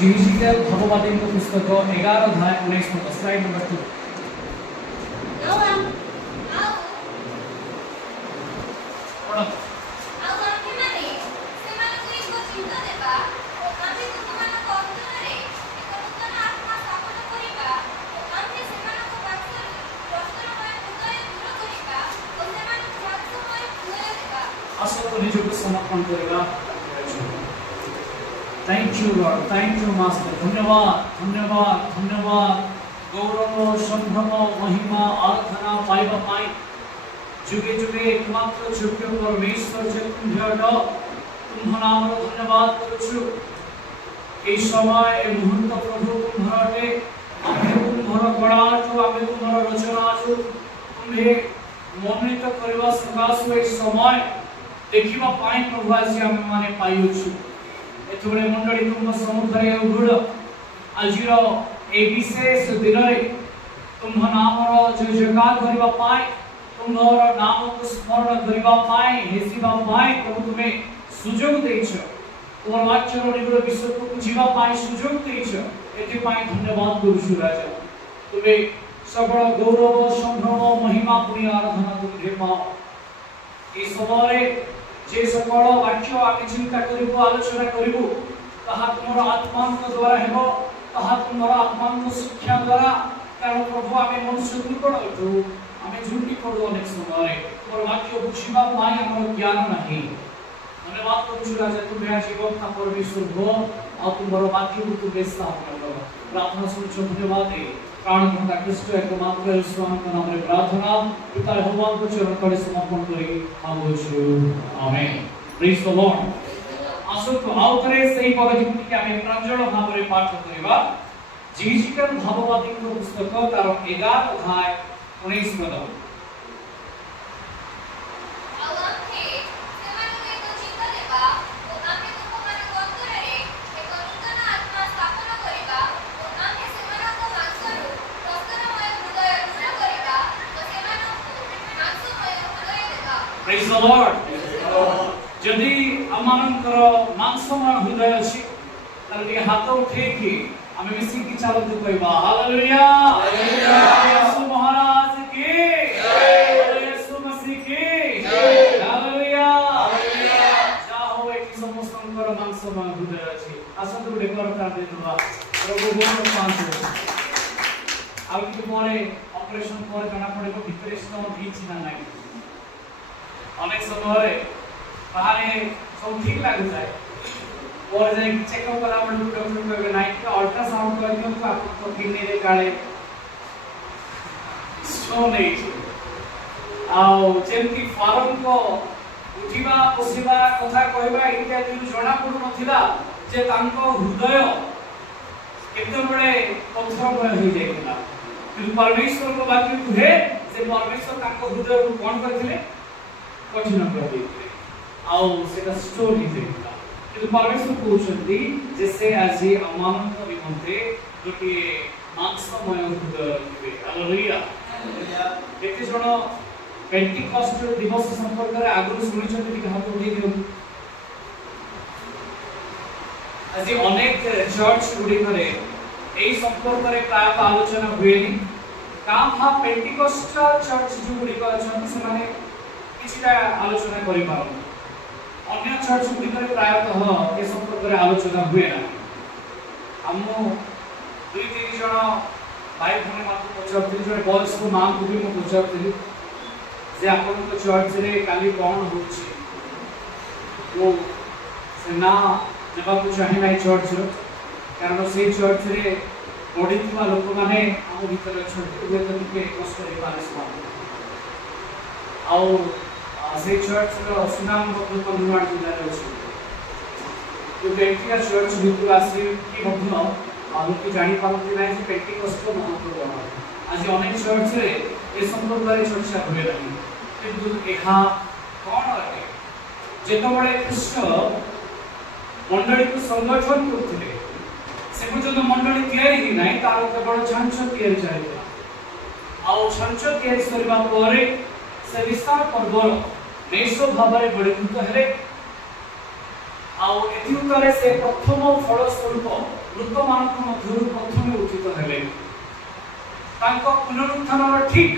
जीविशिकल भगवती पुस्तक 11 अध्याय 19 पद स्लाइड नंबर 2 समर्पण करेगा। Thank you Lord, thank you master, धन्यवाद धन्यवाद धन्यवाद। गौरव संभ्रम महिमा आराधना पाइबा पाई जुगे जुगे एकमात्र योग्य परमेश्वर जे तुम्हे तुम नाम धन्यवाद करूछु। ए समय ए मुहूर्त प्रभु तुम्हारे आमे तुम्हारा गणाठो आमे तुम्हारा रचना छु तुम्हे मनोनीत करबा सकाश ए समय देखिबा पाई प्रभु आज हम माने पाइछु। एतबे मंडली तुम समुद्र उघुड़ आजिरो ए विशेष दिन रे तुम नाम रो जय जयकार करबा पाई तुमरो नाम को स्मरण करबा पाई हेसिबा पाई प्रभु तुम्हें सुजोग देइछ। तोर वाक्य रो निगुड़ विषय को बुझिबा पाई सुजोग देइछ। एति पाई धन्यवाद करूछु राजा। तुम्हें सबल गौरव संभ्रम महिमा पुण्य आराधना तुम्हे पाओ। ए समय जे सकल वाक्य आमे चिंता करिबो आलोचना करिबो ताहा तुमरो आत्मांक द्वारा हेबो ताहा तुमरो आत्मांक शिक्षा द्वारा। कारण प्रभु आमे मनुष्य दुर्बल होतु आमे झूठी पडो अनेक समय तुमरो वाक्य बुझिबा पाई हमर ज्ञान नाही। धन्यवाद करूछु राजा तुम्हे आज वक्त परमेश्वर हो आ तुमरो वाक्य को तुम्हे स्थापना करो। प्रार्थना सुनिछु धन्यवाद दे प्राणघाता कृष्ण एकमात्र ईश्वर के नाम रे प्रार्थना पिता भगवान को चरण तले समर्पण करी मांगुछु आमेन। Praise the lord. आसो तो आउतरे सही पदयुक्ति के आमे प्रांजल भाव रे पाठ करिबा। जीविशिकल भाववादी को पुस्तक तार 11 अध्याय 19 पद। Praise the Lord. जदि अमानकर मांसमान हृदय अछि तार के हाथ उठे कि आमे मिसी की चालत कहबा हालेलुया हालेलुया। यीशु महाराज की जय, यीशु मसीह की जय, हालेलुया हालेलुया। जा होवे कि समस्तकर मांसमान हृदय अछि आसत गुडे करता देबा प्रभु बहुत शांत हो। आ कि परे ऑपरेशन पर जना पड़े को भीतर स्टोन बीच ना नाही। अनेक समय बाहर सब ठीक लागू जाए और जाए चेकअप कला मन डॉक्टर कहबे नाइ कि अल्ट्रासाउंड कर दियो तो आपको किडनी रे काले स्टोन है। आउ जेंती फार्म को उठिबा पोसिबा कथा कहबा इत्यादि जणा पडु नथिला जे तांको हृदय केते बडे पत्थरमय हो जाइतिला। कि परमेश्वर को बाकी कुहे जे परमेश्वर तांको हृदय को कोन करथिले कठिन कर देते आउ सेटा स्टोर ही देता। कि परमेश्वर कहउछंती जैसे आज अमानत निमंते गोटे मांसमय हृदय रखिबे। Hallelujah hallelujah. केते जण पेंटिकॉस्ट दिवस संपर्क रे आगु सुनिछंती कि हाथ उठी दियो। आज अनेक चर्च गुडी करे एई संपर्क रे प्राय आलोचना हुएनी। काहा पेंटिकॉस्ट चर्च जो गुडी करछन से माने किछटा आलोचना करि पारो। अन्य चर्च गुडी प्रायतः ए संपर्क आलोचना हुए ना। हमो 2-3 जण भाई भने मात्र पचारथिली जने वयस्क मां को भी मो पचारथिली जे आपन को चर्च रे काली कोन होछि वो सेना जबा को चाहि नै चर्च रो। कारण से चर्च रे पढिथिबा लोक माने हम भीतर छथि जे तनिके कष्ट रे पारिस आउ से चर्च रो सुनाम बद्ध को निर्माण जिल्ला रे अछि। तो पेंटिका चर्च भितर आसी कि बद्ध आलो कि जानि पारती नै जे पेंटिकॉस्ट को महत्व कोन। आज अनेक चर्च रे ए संपर्क रे चर्चा होय रही किंतु एहा कोन रे जेतो बडे कृष्ण मंडली को संगठन करथिले से पର୍ଯ୍यନ୍ତ मंडली तयारी ही नै तार केवल छांच तयारी चालिला। आउ छांच तयारी करबा परे से विस्तार पर्वर मेषो भाबरे बडीकृत हेले। आउ एथि उत्तरे से प्रथम फल स्वरूप मृत मानक मध्यरु प्रथमे उठित हेले तांको पुनरुत्थानर ठीक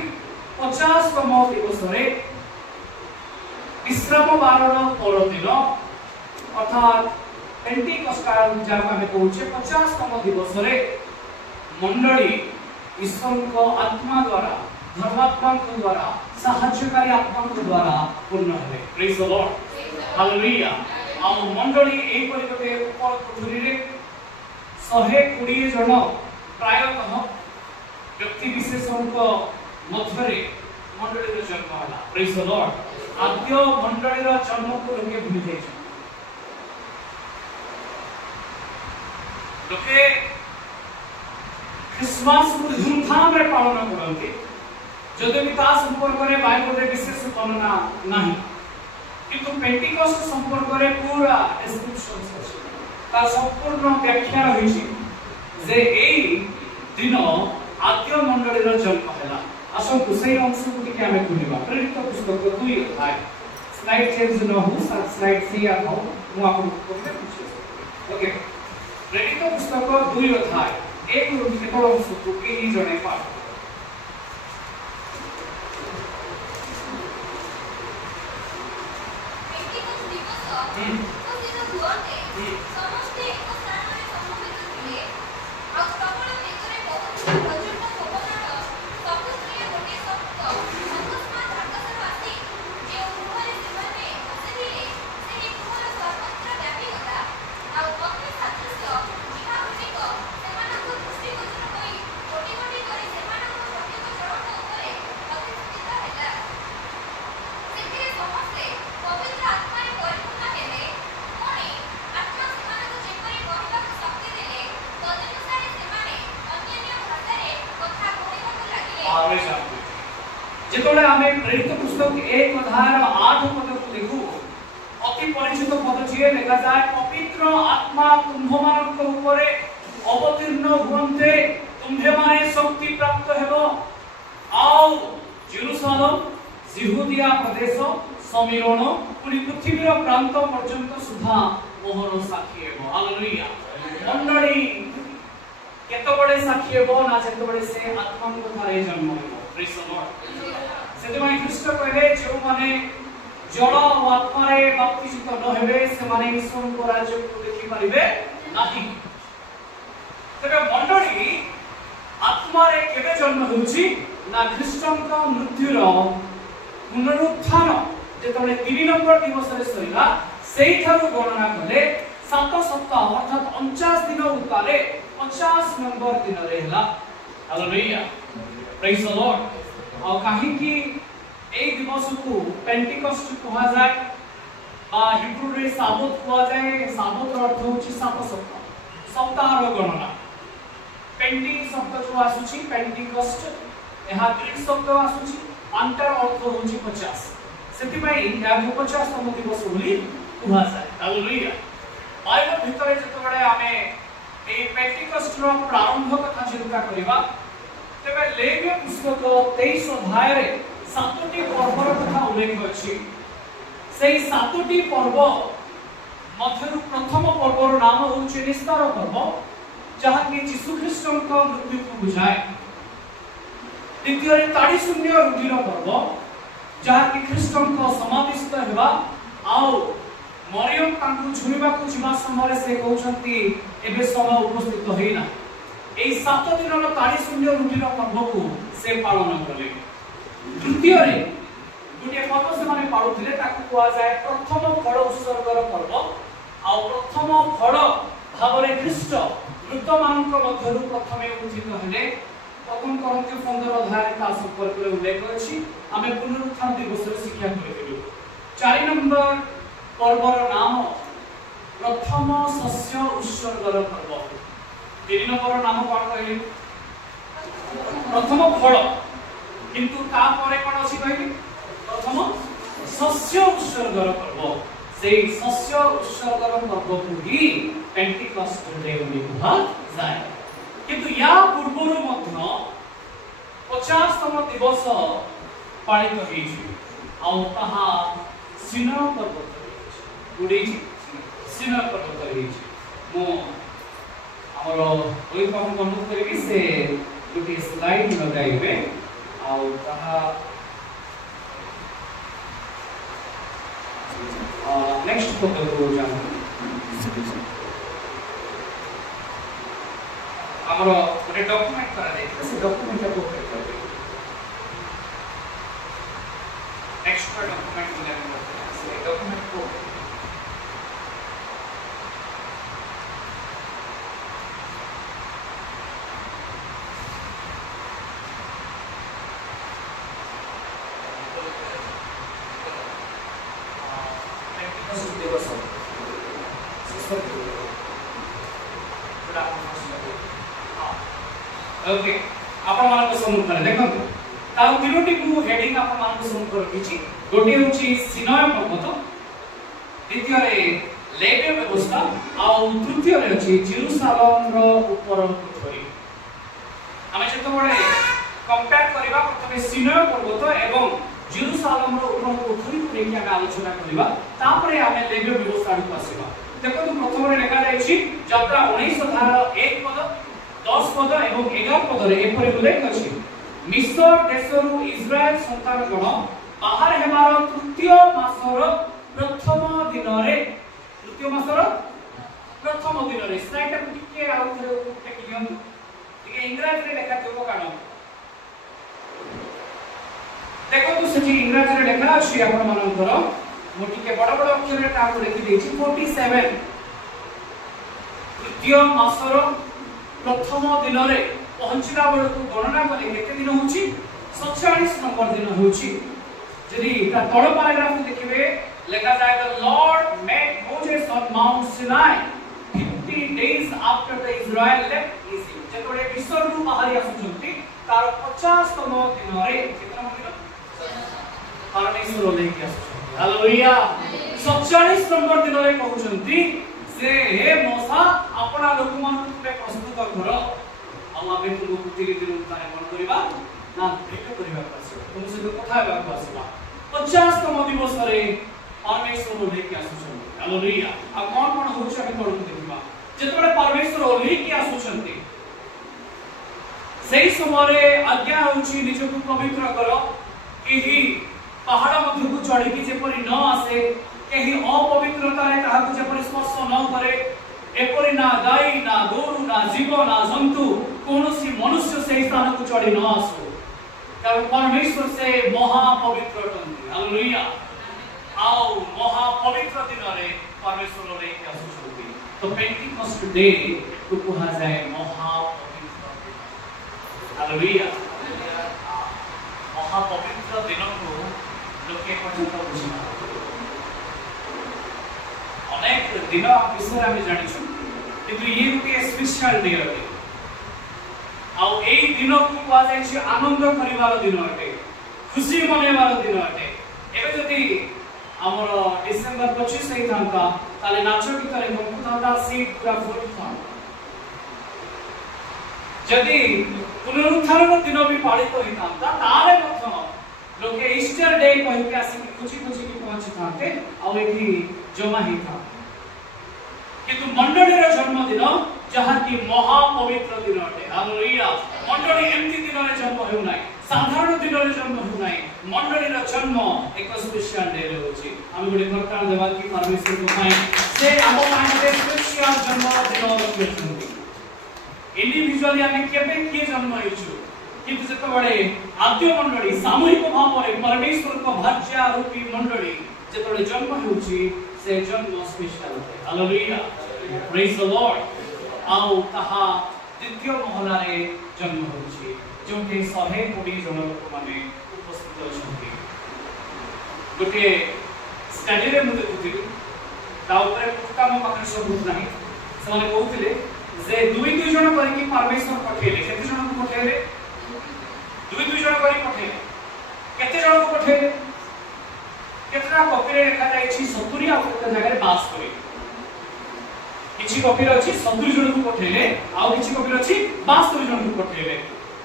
50तम दिवस रे विश्राम बारर पर दिन अर्थात पेंटिकॉस्टाल जाक आमे कहूचे 50तम दिवस रे मंडली ईश्वर को आत्मा द्वारा धर्मात्मा द्वारा साहाय्यकारी आत्मा द्वारा पूर्ण हेले प्रेज द लॉर्ड हालेलुया आ मंडली एई परि गोटे ऊपर कोठरी रे 120 जन प्रायतः व्यक्ति विशेषों मध्य मंडली जन्म है प्रेज द लॉर्ड आद्य मंडली जन्म को लोके भूली जाए लोके क्रिसमस को धूमधाम रे पालन करते जदि भी ता संपर्क रे बाइबल रे विशेष वर्णना नहीं किंतु पेंटिकॉस्ट संपर्क रे पूरा डिस्क्रिप्शन अछि ता संपूर्ण व्याख्या रही जे एई दिन आद्य मंडली जन्म है आसंतु से अंश को टिके हमें खुलिबा प्रेरित पुस्तक 2 अध्याय स्लाइड चेंज न हो स्लाइड से आ हो मु आपन को पूछे ओके प्रेरित पुस्तक 2 अध्याय एक रु केवल अंश को केही जणे पाठ जेतोले हमें प्रेरित पुस्तक 1 अध्याय 8 पद को देखु अति परिचित पद छिए लिखा जाय पवित्र आत्मा तुम्भमानक ऊपरे अवतीर्ण हुनते तुम्भे माने शक्ति प्राप्त हेबो आउ जेरूशलेम यहूदिया प्रदेश समीरण पुरी पृथ्वीर प्रांत पर्यंत सुधा मोहर साक्षी हेबो हालेलुया मंडली केतो बडे साक्षी हेबो ना जेतो बडे से आत्मा को थारे जन्म हेबो प्रेज द लॉर्ड सेते माने ख्रीष्ट कहले जो माने जल और आत्मा रे बाप्तिस्म न हेबे से माने ईश्वर को राज्य को देखि परिबे नाही तबे मंडली आत्मा रे केबे जन्म होउची ना ख्रीष्टन का मृत्युर पुनरुत्थान जेतबे 3 नंबर दिवस रे सइला सेही थारु गणना कले 7 सप्ताह अर्थात 49 दिन उतारे 50 नंबर दिन रे हला हालेलुया प्रेज द लॉर्ड और कहीं की एक दिवस को पेंटिकॉस्ट कहा जाए हिब्रू रे साबत कहा जाए साबत अर्थ होची 7 सप्ताह सप्ताह रो गणना पेंटी शब्द जो आसुची पेंटिकॉस्ट एहा ग्रीक शब्द आसुची अंतर अर्थ होची 50 सेति पई या 50 तम दिवस बोली कहा जाए हालेलुया बाइबल भितरे जतबडे आमे ए पेंटिकॉस्ट रो प्रारंभ कथा चिंता करिबा तेबे लेविय पुस्तक 23 अध्याय रे 7टी पर्वर कथा उल्लेख अछि सेही 7टी पर्व मध्यरु प्रथम पर्वर नाम होछि निस्तार पर्व जहा कि यीशु ख्रीष्टन को मृत्यु को बुझाए द्वितीय रे ताड़ी शून्य रुधिर पर्व जहा कि ख्रीष्टन को समाधिस्थ हेबा आउ मरियम तांकु छुइबा को जिमा समय से कहउछंती एबे समय उपस्थित होइना ए 7 दिनर ताड़ी शून्य रुधिर पर्व को से पालन कले तृतीय रे गुटे पर्व से माने पाळुथिले ताकु कुआ जाय प्रथम फल उत्सर्गर पर्व आ प्रथम फल भावरे ख्रीष्ट मृत मानक मध्यरु प्रथमे उचित हेले प्रथम करंती 15 अध्याय ता संपर्क रे उल्लेख अछि आमे पुनरुत्थान दिवस रे शिक्षा करिथिलु 4 नंबर पर्वर नाम प्रथम शस्य उत्सर्गर पर्व 3 नंबर नाम कोन कहली प्रथम फल किंतु ता परे कोन अछि कहली प्रथम शस्य उत्सर्गर पर्व से शस्य उत्सर्गर पर्व को ही पेंटिकॉस्ट डे बोली कहा जाय किंतु या पूर्वरु मध्य 50 तम दिवस पालित हेछि आ ताहा सिना पर्वत गुडी सिना पर्वत हेछि मो हमरो ओइ हम अनुरोध करिबी से गोटे स्लाइड लगाइबे आउ ताहा नेक्स्ट फोटो को जान हमरो गोटे डॉक्यूमेंट करा देखि से डॉक्यूमेंट को ओपन करबे एक्स्ट्रा डॉक्यूमेंट मिला से डॉक्यूमेंट को ओके आपण मान सम्मुख करे देखो तार तीनोटी को हेडिंग आपण मान सम्मुख रखिछि गोटे होछि सिनय पर्वत द्वितीय रे लेबे व्यवस्था आ तृतीय रे अछि जेरूसालेम रो ऊपर कोठरी हमें जेतो बडे कंपेयर करबा प्रथमे सिनय पर्वत एवं जेरूसालेम रो ऊपर कोठरी को लेके हम आलोचना करबा तापरे हमें लेबे व्यवस्था को आसीबा देखो तो प्रथम रे लेखा जायछि यात्रा 19 अध्याय 1 पद 10 पद एवं 11 पद रे एपरि उल्लेख अछि मिस्र देशरु इस्राएल संतान गण बाहर हेबार तृतीय मासर प्रथम दिन रे स्लाइड को टिके आउ थरे टेक दियन टिके इंग्लिश रे लेखा थबो कानो देखो तो सची इंग्लिश रे लेखा अछि आपण मानकर मो टिके बड़ बड़ अक्षर रे ता को लिखि देछि 47 तृतीय मासर प्रथम दिन रे पहुंचला बेल को गणना कले केते दिन होछि 47 नंबर दिन होछि यदि ता तळ पैराग्राफ देखिबे लेखा जाय the lord made Moses on mount Sinai 50 days after the Israel left Egypt जेतोळे मिस्र रु बाहरी आसुचंती तार 50 तम दिन रे केतना दिन परमेश्वर लेके आसुचंती हालेलुया 47 नंबर दिन रे कहउचंती से हे मोसा अपना लोक मान पे प्रस्तुत कर आ आमे तुमको धीरे धीरे उतारे मन करबा ना भेट करबा पास तुम से कथा हेबा पास 50 तम दिवस रे परमेश्वर लेके आसुछन हालेलुया आ कोन होछ हम तोड़ देखबा जेतबे परमेश्वर लेके आसुछंती सेही समय रे आज्ञा होछि निजको पवित्र करो केही पहाड़ मध्य को चढ़ी कि जेपरि न आसे केही अपवित्रता रे ताहा को जेपरि स्पर्श न करे एपरि ना गाई ना गोरु ना जीव ना जंतु कोनोसी मनुष्य से स्थान को चढ़ी न आसो कारण परमेश्वर से महा पवित्र अटंती हालेलुया आओ महा पवित्र दिन रे परमेश्वर रे आसुछंती तो पेंटिकॉस्ट डे को कहा जाय महा पवित्र हालेलुया महा पवित्र दिन को लोके पर्यंत बुझिना अनेक दिन विषय हम जानिछु किंतु ये गोटे स्पेशल डे अटे आ एई दिन को कहा जाय छै आनंद करिवार दिन अटे खुशी मनेवार दिन अटे एबे जदी हमर डिसेंबर 25 सही थांता ताले नाच गीत रे मुक्ताता सीट पूरा फुल था जदी पुनरुत्थान दिन भी पालित होई थांता ताले मथ लोके ईस्टर डे कहि के आसी खुशी खुशी की पहुंच थाते आ एठी जमा ही था किंतु मंडली रे जन्मदिन जहा की महा पवित्र दिन अटे हालेलुया मंडली एम्ति दिन रे जन्म हो नाही साधारण दिन रे जन्म हो नाही मंडली रे जन्म एक स्पेशल डे रे होची हम गुडे करता देवा की परमेश्वर को पाए से हम पाए स्पेशल जन्म दिन रखिछंती इंडिविजुअली हमें केबे के जन्म होइछु किंतु जत बडे आद्य मंडली सामूहिक भाव रे परमेश्वर को भाज्य रूपी मंडली जत बडे जन्म होउची से जन्म special hallelujah praise the Lord आओ कहा द्वितीय महला रे जन्म होउची जोटे 120 जन लोक माने उपस्थित अछंती गोटे स्टडी रे मुते देखुथिली ता ऊपर पुस्तक म पाखरे सबूत नाही सने कहउथिले जे दुई जन करी परमेश्वर पठेले केते जन को पठेले दुई जन करी पठेले केते जन को पठेले केतना कॉपी रे लिखा जाय छी 70 आ केते जगह रे पास करे किछि कॉपी रे अछि 70 जन को पठेले आ किछि कॉपी रे अछि 72 जन को पठेले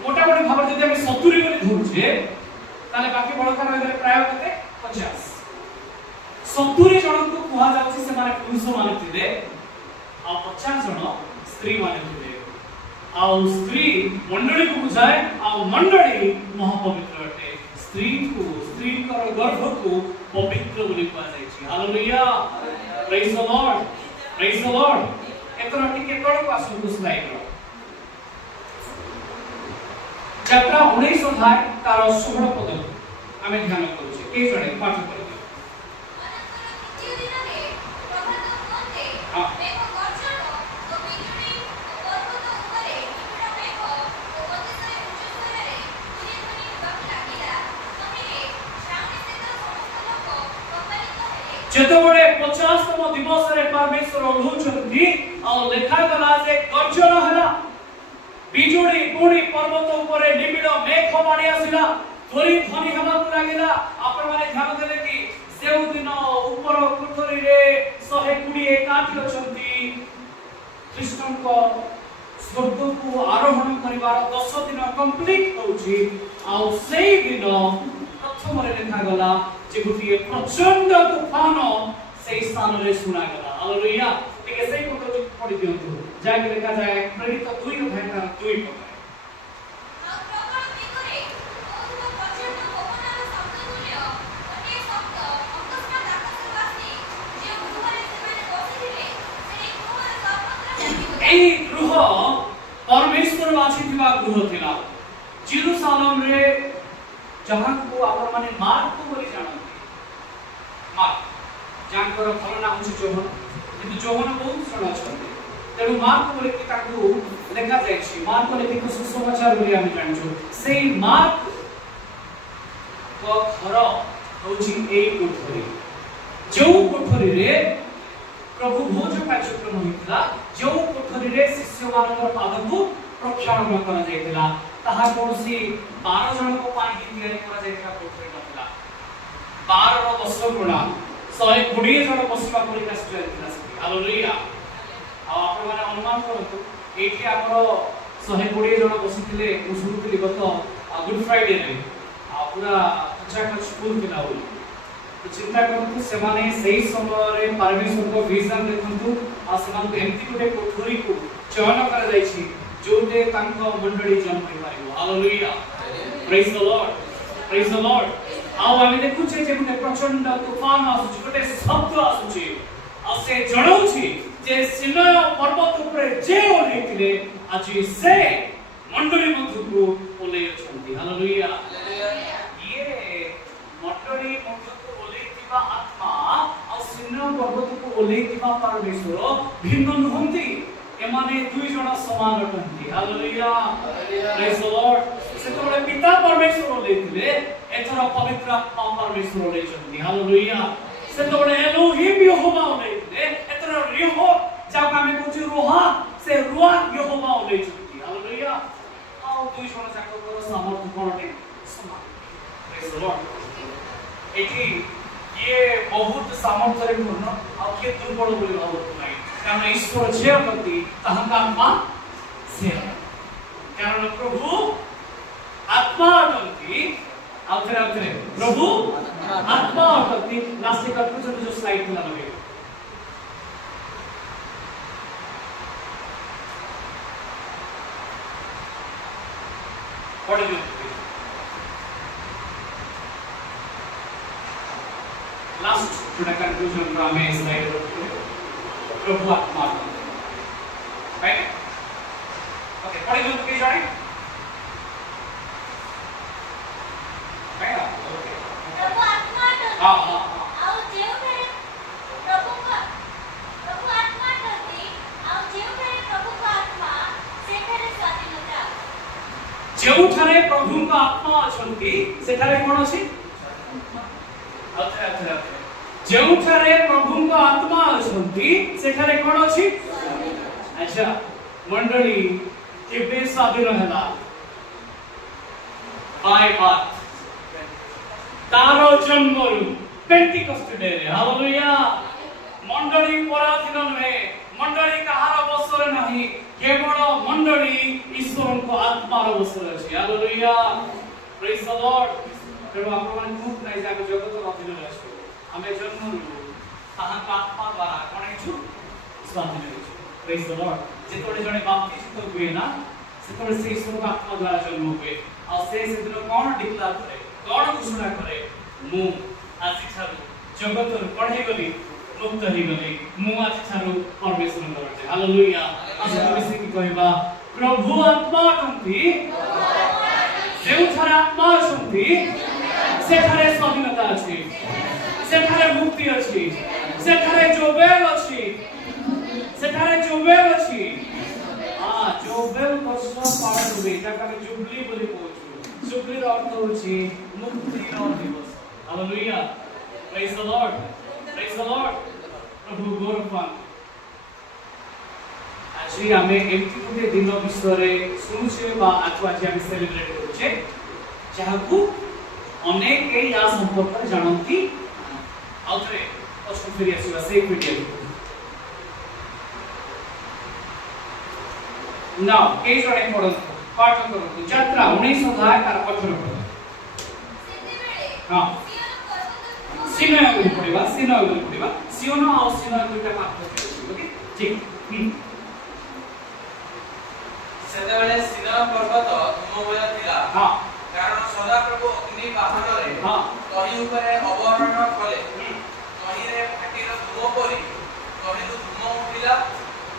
मोटा मोटी भाव जदि हम 70 करी धुचे ताले बाकी बड़का रहे प्राय केते 50 70 जन को कुहा जाउछि से माने पुरुष माने थिले आ 50 जन स्त्री माने थिले आउ स्त्री मंडली को बुझाए आउ मंडली महापवित्र अटे स्त्री कर गर्भ को पवित्र बोली कहा जाय छी हालेलुया प्रेज द लॉर्ड एतरा टिके तळ को आसु स्लाइड रो चैप्टर 19 अध्याय तार 16 पद आमे ध्यान करू छी के जणे पाठ करू जेतबळे 50तम दिवस रे परमेश्वर ओल्हुचंती आ लेखा गला जे गर्जन हला बिजुडी पुणी पर्वत ऊपर निबिड़ मेघ माडी आसिला थोड़ी ध्वनि हवा को लागिला आपण माने ध्यान देले कि सेउ दिन ऊपर कोठरी रे 120 एकाठी अछंती कृष्ण को स्वर्ग को आरोहण करिवार 10 दिन कंप्लीट होउची आ सेई दिन प्रथम रे लेखा गला जे गोटे प्रचंड तूफान से स्थान रे सुना गला हालेलुया ठीक है सही को पढ़ि दियंतु जाके लिखा जाए प्रेरित 2 अध्याय 2 पद एई गृह परमेश्वर वासिथिबा गृह थिला जेरूसालेम रे जहां को आपण माने मार्क को बोली जानते मार्क जानकर फल ना होची जोहन किंतु जोहन बहुत सण छथि तेनु मार्क बोली कि ताकू लेखा जाय छी मार्क को लेखि सुसमाचार बोली हम जानछु सेई मार्क को घर होची एई कोठरी जो कोठरी रे प्रभु भोज कार्यक्रम होइतला जो कोठरी रे शिष्य मानकर पाद को प्रक्षालन करा जायतिला ताहा कोनसी 12 जन को पानी तयारी करा जायतिला कोठरी नथिला 12 रो 10 गुणा 120 जन बसिबा कोली कास्ट जायतिला हालेलुया आ आपण माने अनुमान करतु एठी आपरो 120 जन बसिथिले मु सुनुथिली गत गुड फ्राइडे रे आ पूरा अच्छा स्कूल थिला होई तो चिंता करतु से माने सही समय रे परमेश्वर को विजन देखंतु आ समान को एमती गोटे कोठरी को चयन करा जाय छी जोटे तांको मंडली जन्म होई पारिबो हालेलुया प्रेज द लॉर्ड आउ आमे देखु छे जे गोटे प्रचंड तूफान आसुची गोटे शब्द आसुची आ से जणौची जे सिनाय पर्वत ऊपर जे ओलेतिले आजि से मंडली मधुको ओले छंती हालेलुया ये मंडली मधुको ओलेतिबा आत्मा आ सिनाय पर्वत को ओलेतिबा परमेश्वर भिन्न नहंती एमाने दुई जण समान अटंती हालेलुया प्रेज द लॉर्ड सेतबळे पिता परमेश्वर लेथिले एथरा पवित्र आत्मा परमेश्वर लेछंती हालेलुया सेतबळे एलोहिम यहोवा लेथिले एथरा रिहो जाका में कुछ रोहा से रुआ यहोवा लेछंती हालेलुया आ दुई जण जाकर सामर्थ्य कोनटे समान प्रेज द लॉर्ड एठी ये बहुत सामर्थ्य रे पूर्ण आ के दुर्बल बोली भावत नाही कारण ईश्वर जे करती ताहंका आत्मा से कारण प्रभु आत्मा अटंती आउथरे प्रभु आत्मा अटंती लास्ट का कुछ जो स्लाइड में लगे व्हाट इज इट लास्ट थोड़ा कंक्लूजन का मैं स्लाइड प्रभु आत्मा right okay what is it जाने प्रभु आत्मा हां हां आउ जेउ करे प्रभु आत्मा करती आउ जेउ करे प्रभु का आत्मा सेठारे स्वाधीनता जेउठारे प्रभु का आत्मा अछंती सेठारे कोन अछि अच्छा जेउठारे प्रभु का आत्मा अछंती सेठारे कोन अछि अच्छा मंडली केबे स्वाधीन हला बाय बात तारो जन्मरु पेंटिकस्ट डे रे हालेलुया मंडली पराधीन नहे मंडली कहार बसरे नाही केवल मंडली ईश्वर को आत्मार बसरे अछि हालेलुया प्रेज द लॉर्ड तेणु आपण खूब नाही जाके जगत अधीन अछि हमें जन्मरु ताहा आत्मा द्वारा कोन हेछु स्वाधीन हेछु प्रेज द लॉर्ड जेतोडे जने बाप्तिस्म हुए ना ସେତେବେଳେ ସେ ଈଶ୍ୱରଙ୍କ ଆତ୍ମା ଦ୍ୱାରା ଜନ୍ମ ହୁଏ ଆଉ ସେ ସେଦିନ କ'ଣ ଡିକ୍ଲାର କରେ, କ'ଣ ଘୋଷଣା କରେ, ମୁଁ ଆଜିଠାରୁ ଜଗତରୁ କ'ଣ ହେଇଗଲି, ମୁକ୍ତ ହେଇଗଲି, ମୁଁ ଆଜିଠାରୁ ପରମେଶ୍ୱରଙ୍କର ଅଟେ। ହାଲେଲୁୟା। ଆସନ୍ତୁ ମିଶିକି କହିବା, ପ୍ରଭୁ ଆତ୍ମା ଅଟନ୍ତି, ଯେଉଁଠାରେ ଆତ୍ମା ଅଛନ୍ତି ସେଠାରେ ସ୍ୱାଧୀନତା ଅଛି, ସେଠାରେ ମୁକ୍ତି ଅଛି, ସେଠାରେ ଯୋବେଲ ଅଛି, ସେଠାରେ ଯୋବେଲ ଅଛି। ଯୋବେଲ ବର୍ଷ ପାଳନ ହୁଏ, ଯାହାକୁ ଆମେ ଜୁବଲି ବୋଲି କହୁଛୁ। ଜୁବଲିର ଅର୍ଥ ହେଉଛି ମୁକ୍ତିର ଦିବସ। ହାଲେଲୁୟା। ପ୍ରେଜ୍ ଦ ଲର୍ଡ, ପ୍ରେଜ୍ ଦ ଲର୍ଡ। ପ୍ରଭୁ ଗୌରବ ପାଆନ୍ତୁ। ଆଜି ଆମେ ଏମିତି ଗୋଟିଏ ଦିନ ବିଷୟରେ ଶୁଣୁଛେ ବା ଆଜି ଆମେ ସେଲିବ୍ରେଟ କରୁଛେ ଯାହାକୁ ଅନେକ କେହି ୟା ସମ୍ପର୍କରେ ଜାଣନ୍ତି। ଆଉ ଥରେ ପଛକୁ ଫେରି ଆସିବା ସେଇ ଭିଡ଼ିଓ। ନାଉ କେହି ଜଣେ ପଢ଼ନ୍ତୁ, ପାଠ କରନ୍ତୁ। ଯାତ୍ରା 19 ଅଧ୍ୟାୟ ତାର 18 ପଦ। ହଁ, ସିନୟ ବୋଲି ପଢ଼ିବା, ସିନୟ ବୋଲି ପଢ଼ିବା। ସିଓନ ଆଉ ସିନୟ ଦୁଇଟା ପାର୍ଥକ୍ୟ ଅଛି। ଓକେ, ଠିକ୍। ସେତେବେଳେ ସିନୟ ପର୍ବତ ଧୂମମୟ ଥିଲା, କାରଣ ସଦାପ୍ରଭୁ ଅଗ୍ନି ବାହନରେ ତହି ଉପରେ ଅବରୋହଣ କଲେ। ତହିରେ ଫାଟିର ଧୂମ ପରି ତହିରୁ ଧୂମ ଉଠିଲା,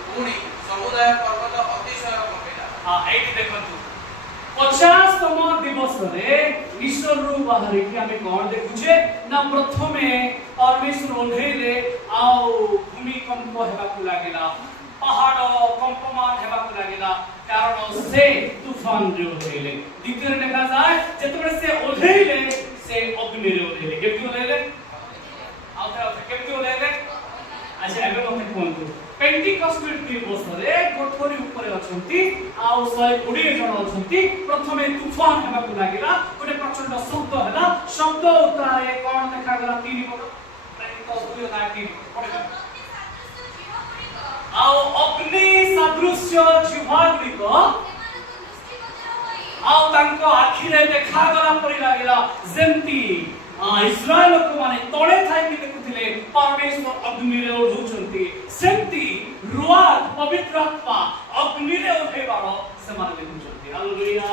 ପୁଣି ସମୁଦାୟ ପର୍ବତ ଅତିଶୟ କମ୍ପିଲା। ଏଇଠି ଦେଖନ୍ତୁ, 50ତମ ଦିବସରେ ଈଶ୍ୱରରୁ ବାହାରିକି ଆମେ କ'ଣ ଦେଖୁଛେ ନା ପ୍ରଥମେ ପରମେଶ୍ୱର ଓହ୍ଲେଇଲେ ଆଉ ଭୂମିକମ୍ପ ହେବାକୁ ଲାଗିଲା, ପାହାଡ଼ କମ୍ପମାନ ହେବାକୁ ଲାଗିଲା, କାରଣ ସେ ତୁଫାନରେ ଓହ୍ଲେଇଲେ। ଦ୍ୱିତୀୟରେ ଦେଖାଯାଏ ଯେତେବେଳେ ସେ ଓହ୍ଲେଇଲେ ସେ ଅଗ୍ନିରେ ଓହ୍ଲେଇଲେ। କେମିତି ଓହ୍ଲେଇଲେ? ଆଉ କେମିତି ଓହ୍ଲେଇଲେ? ଆଚ୍ଛା, ଏବେ ମୋତେ କୁହନ୍ତୁ, ପେଣ୍ଟିକଷ୍ଟ ଦିବସରେ କୋଠରୀ ଉପରେ ଅଛନ୍ତି ଆଉ 120 ଜଣ ଅଛନ୍ତି। ପ୍ରଥମେ ତୁଫାନ ହେବାକୁ ଲାଗିଲା, ଗୋଟେ ପ୍ରଚଣ୍ଡ ଶବ୍ଦ ହେଲା। ଶବ୍ଦ ଉତ୍ତାରେ କ'ଣ ଦେଖାଗଲା? 3 ପଦ, ପ୍ରେରିତ 2:3 ପଢ଼ିବା। ଆଉ ଅଗ୍ନି ସଦୃଶ୍ୟ ଜିହ୍ବା ଗୁଡ଼ିକ ଆଉ ତାଙ୍କ ଆଖିରେ ଦେଖାଗଲା ପରି ଲାଗିଲା, ଯେମିତି ଇସ୍ରାଏଲ ଲୋକମାନେ ତଳେ ଥାଇକି ଦେଖୁଥିଲେ ପରମେଶ୍ୱର ଅଗ୍ନିରେ ଓହ୍ଲାଉଛନ୍ତି, ସେମିତି ରୁଆଦ ପବିତ୍ର ଆତ୍ମା ଅଗ୍ନିରେ ଓହ୍ଲେଇବାର ସେମାନେ ଦେଖୁଛନ୍ତି। ହାଲେଲୁୟା,